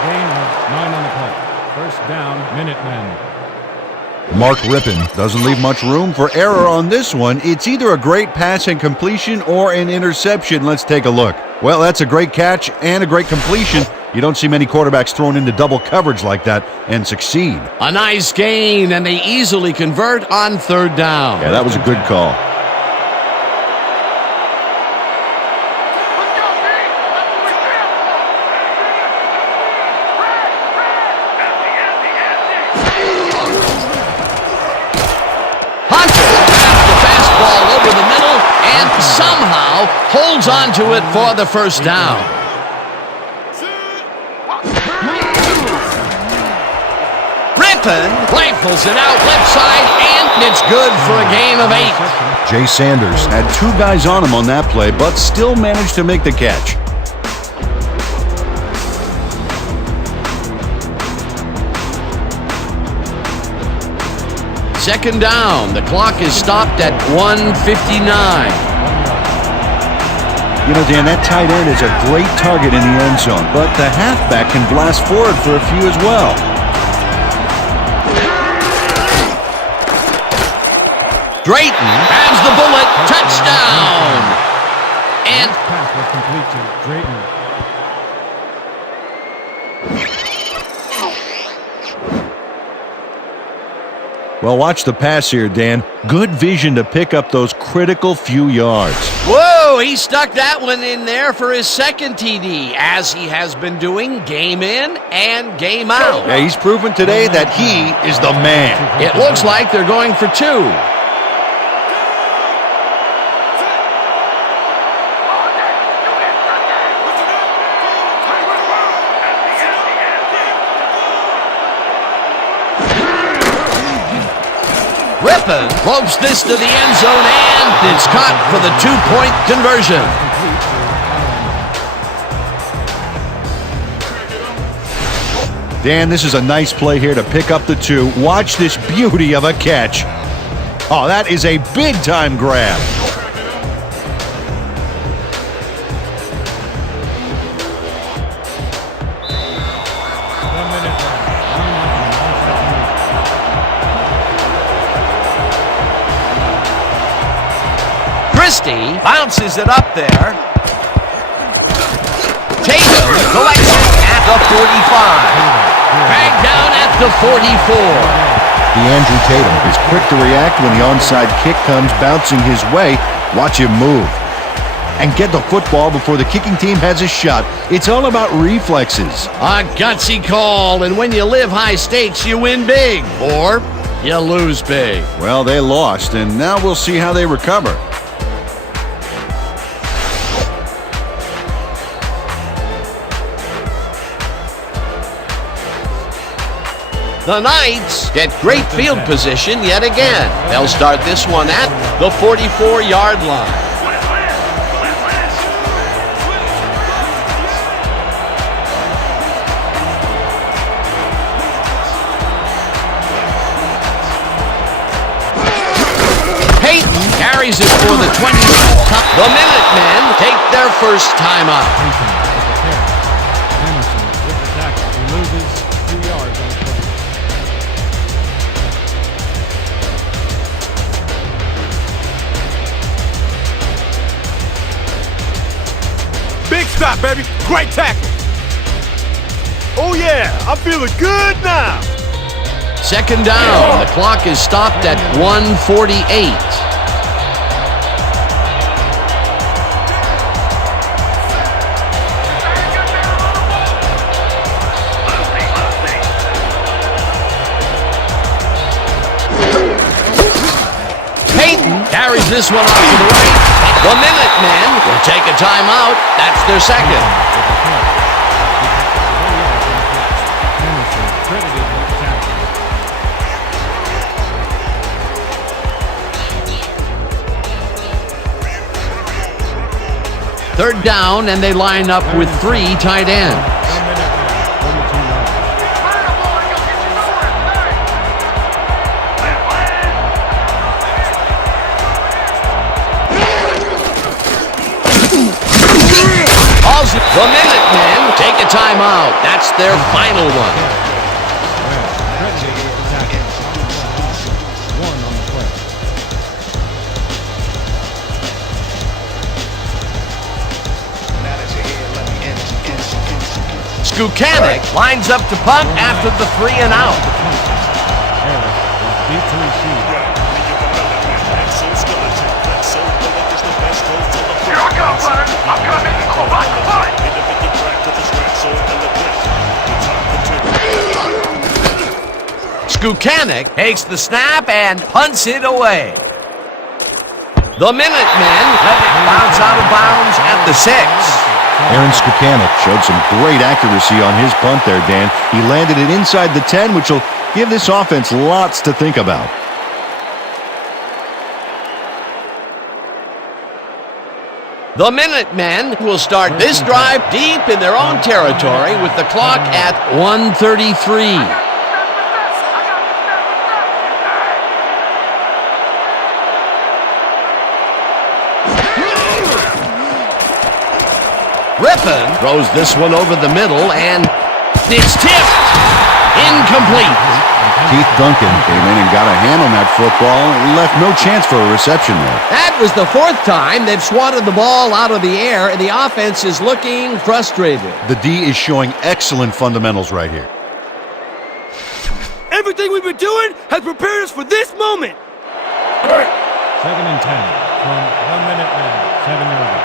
Gain of 9 on the play. First down, Minutemen. Mark Rippon doesn't leave much room for error on this one. It's either a great pass and completion or an interception. Let's take a look. Well, that's a great catch and a great completion. You don't see many quarterbacks thrown into double coverage like that and succeed. A nice gain, and they easily convert on 3rd down. Yeah, that was a good call. Somehow holds on to it for the first down. Rippon rifles it out left side, and it's good for a gain of 8. Jay Sanders had 2 guys on him on that play, but still managed to make the catch. Second down. The clock is stopped at 1:59. You know, Dan, that tight end is a great target in the end zone, but the halfback can blast forward for a few as well. Drayton grabs the bullet. Touchdown! And pass was complete to Drayton. Well, watch the pass here, Dan. Good vision to pick up those critical few yards. whoa, he stuck that one in there for his second TD, as he has been doing game in and game out. Yeah, he's proven today that he is the man. It looks like they're going for 2. Rippon ropes this to the end zone, and it's caught for the 2-point conversion. Dan, this is a nice play here to pick up the 2. Watch this beauty of a catch. Oh, that is a big-time grab. Christie bounces it up there. Tatum collects it at the 45. Dragged down at the 44. DeAndre Tatum is quick to react when the onside kick comes bouncing his way. Watch him move and get the football before the kicking team has a shot. It's all about reflexes. A gutsy call, and when you live high stakes, you win big, or you lose big. Well, they lost, and now we'll see how they recover. The Knights get great field position yet again. They'll start this one at the 44-yard line. Peyton carries it for the 20. The Minutemen take their first time out. Emerson with the tackle. He loses 2 yards on the play. Big stop, baby. Great tackle. Oh, yeah. I'm feeling good now. Second down. The clock is stopped at 1:48. Peyton carries this one off to the right. The Minutemen will take a timeout. That's their second. Emerson credited with the tackle. Third down, and they line up with 3 tight ends. calls it. The Minutemen take a timeout. That's their final one. One on the play. Skukanik lines up to punt after the 3 and out. Harris is deep to receive. Here I go, Leonard. I'm coming. I'm about to fight. Skukanik takes the snap and punts it away. The Minutemen let it bounce out of bounds at the 6. Aaron Skukanik showed some great accuracy on his punt there, Dan. He landed it inside the 10, which will give this offense lots to think about. The Minutemen will start this drive deep in their own territory with the clock at 1:33. Rippon throws this one over the middle, and it's tipped. Incomplete. Keith Duncan came in and got a hand on that football and left no chance for a reception there. That was the 4th time they've swatted the ball out of the air, and the offense is looking frustrated. The D is showing excellent fundamentals right here. Everything we've been doing has prepared us for this moment. 2nd and 10 from the Minutemen, 7-yard.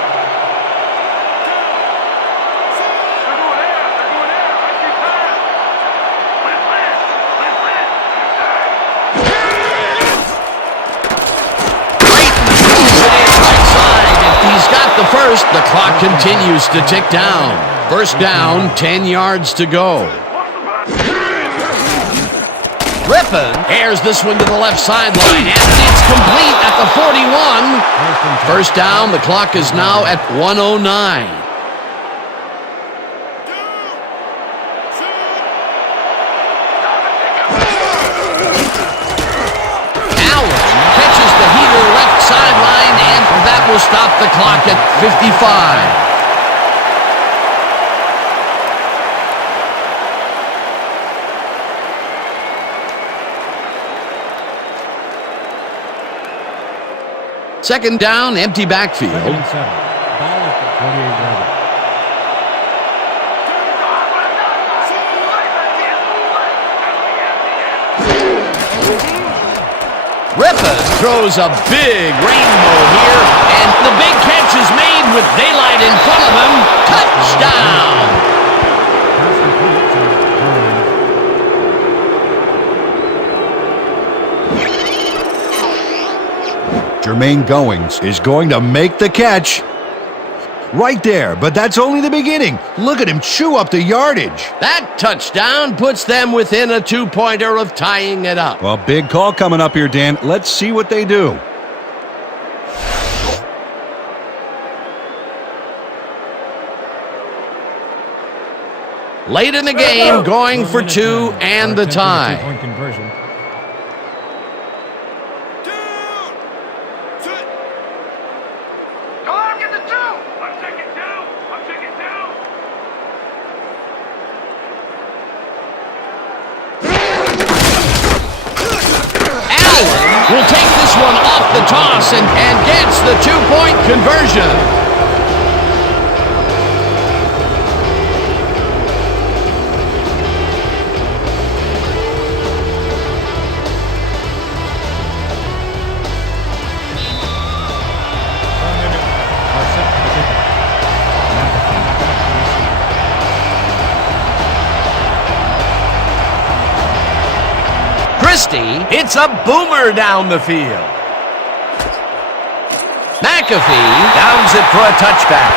The first, the clock continues to tick down. First down, 10 yards to go. Rippon airs this one to the left sideline, and it's complete at the 41. First down, the clock is now at 1:09. Sideline, and that will stop the clock at 55. Second down, empty backfield. 2nd and 7. Ball at the 48-yard. Rippon throws a big rainbow here, and the big catch is made with daylight in front of him. Touchdown! Jermaine Goings is going to make the catch. Right there, but that's only the beginning. Look at him chew up the yardage. That touchdown puts them within a 2-pointer of tying it up. Well, big call coming up here, Dan. Let's see what they do. Late in the game, going for 2 and the tie. Two-point conversion. Will take this one off the toss and gets the 2-point conversion. It's a boomer down the field. McAfee downs it for a touchback.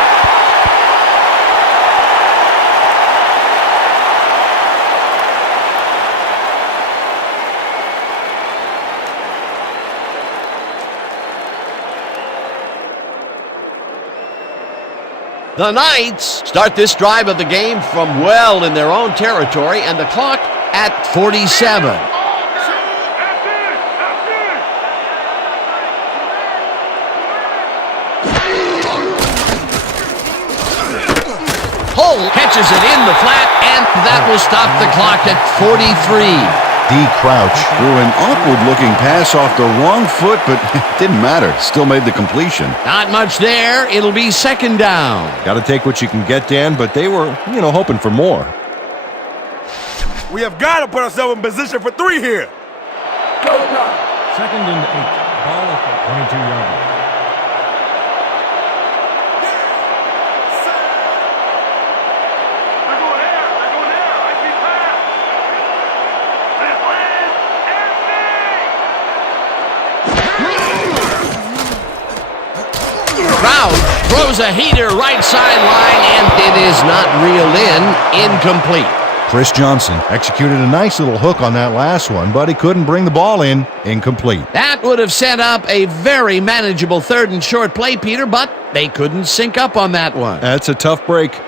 The Knights start this drive of the game from well in their own territory, and the clock at 47. hole. Catches it in the flat, and that will stop the clock at 43. D. Crouch Threw an awkward-looking pass off the wrong foot, but it didn't matter. Still made the completion. Not much there. It'll be second down. got to take what you can get, Dan, but they were, hoping for more. We have got to put ourselves in position for 3 here. Second and 8. Ball at the 22-yard line. They're going there. They're going there. I see pass. Left land. Crouch throws a heater right sideline, and it is not reeled in. Incomplete. Chris Johnson executed a nice little hook on that last one, but he couldn't bring the ball in. Incomplete. That would have set up a very manageable third and short play, Peter, but they couldn't sync up on that one. That's a tough break.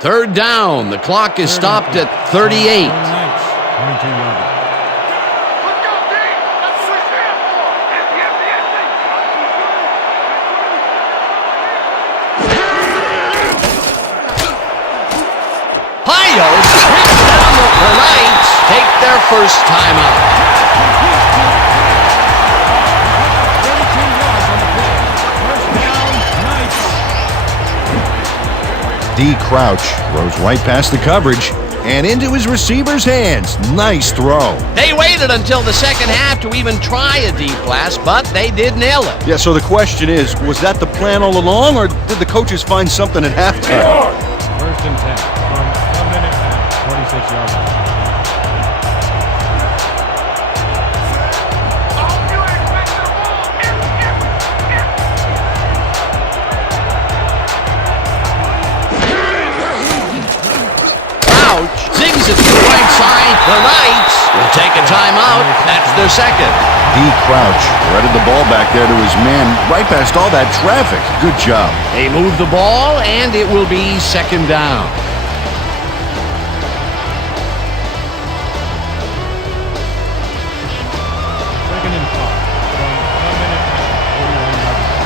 Third down. The clock is stopped at 38. 22-yard line. Let's go, D. That's what we're here for. Empty, empty, empty. Payos trips down the Knights take their first timeout. 32 yards on the play. First down, Knights. D. Crouch throws right past the coverage and into his receiver's hands. Nice throw. They waited until the second half to even try a deep pass, but they did nail it. Yeah, so the question is, was that the plan all along, or did the coaches find something at halftime? First and 10 from the Minutemen, 46-yard line. All you expect the ball. Empty, empty, empty. Crouch zings it to the right side. The Knights will take a timeout. That's their second. D. Crouch threaded the ball back there to his man right past all that traffic. Good job. They move the ball, and it will be second down. Second and 5 from the Minutemen, 41-yard line.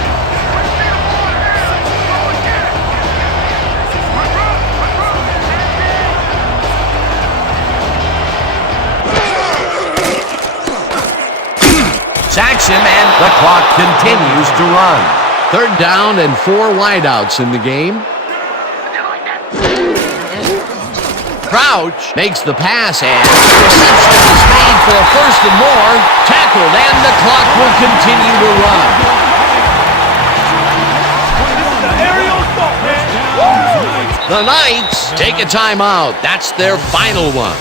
Sacks him, and the clock continues to run. Third down and 4 wideouts in the game. Crouch makes the pass, and the reception is made for a first and more. Tackled, and the clock will continue to run. Aerial assault, man. The Knights take a timeout. That's their final one.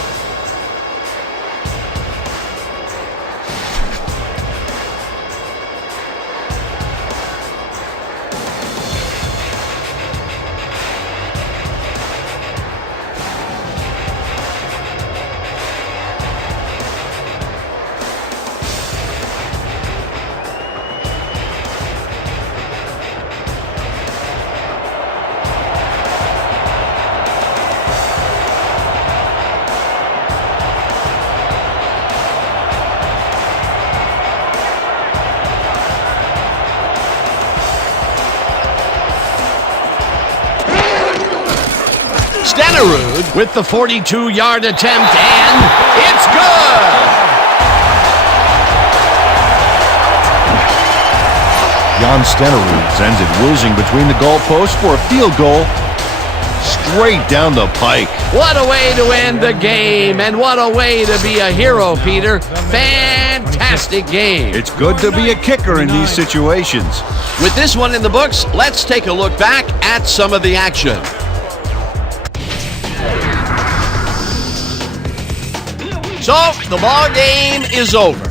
Stenerud with the 42-yard attempt, and it's good! Jan Stenerud sends it whizzing between the goalposts for a field goal straight down the pike. What a way to end the game, and what a way to be a hero, Peter. Fantastic game. It's good to be a kicker in these situations. With this one in the books, let's take a look back at some of the action. So, the ball game is over.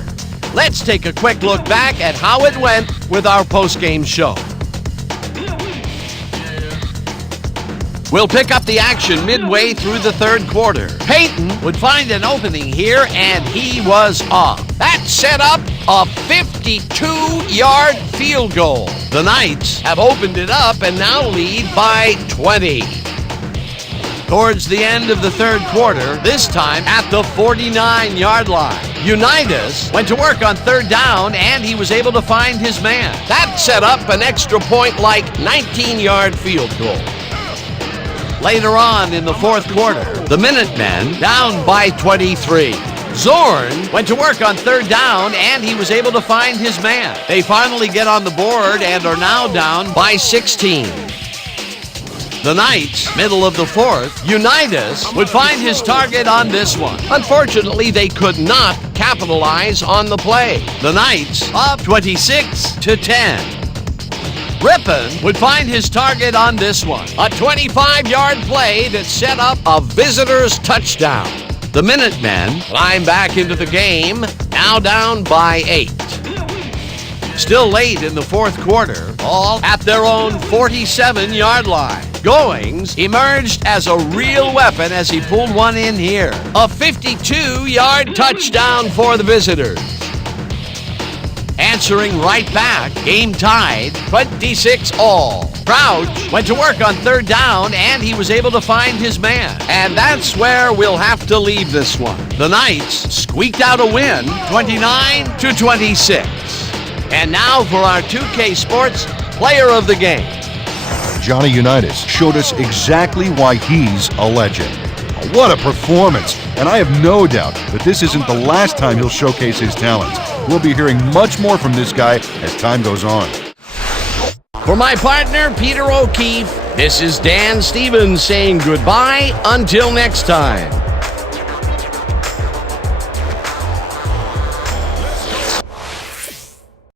Let's take a quick look back at how it went with our post-game show. We'll pick up the action midway through the third quarter. Peyton would find an opening here, and he was off. That set up a 52-yard field goal. The Knights have opened it up and now lead by 20. Towards the end of the third quarter, this time at the 49-yard line, Unitas went to work on third down, and he was able to find his man. That set up an extra point-like 19-yard field goal. later on in the fourth quarter. The Minutemen down by 23. Zorn went to work on third down, and he was able to find his man. They finally get on the board and are now down by 16. The Knights, middle of the fourth, Unitas would find his target on this one. Unfortunately, they could not capitalize on the play. The Knights up 26-10. Ripon would find his target on this one. A 25-yard play that set up a visitor's touchdown. The Minutemen climb back into the game, now down by 8. Still late in the fourth quarter, all at their own 47-yard line. Goings emerged as a real weapon as he pulled one in here. A 52-yard touchdown for the visitors. Answering right back, game tied, 26-all. Crouch went to work on third down, and he was able to find his man. And that's where we'll have to leave this one. The Knights squeaked out a win, 29-26. And now for our 2K Sports Player of the Game. Johnny Unitas showed us exactly why he's a legend. What a performance! And I have no doubt that this isn't the last time he'll showcase his talents. We'll be hearing much more from this guy as time goes on. For my partner, Peter O'Keefe, this is Dan Stevens saying goodbye until next time.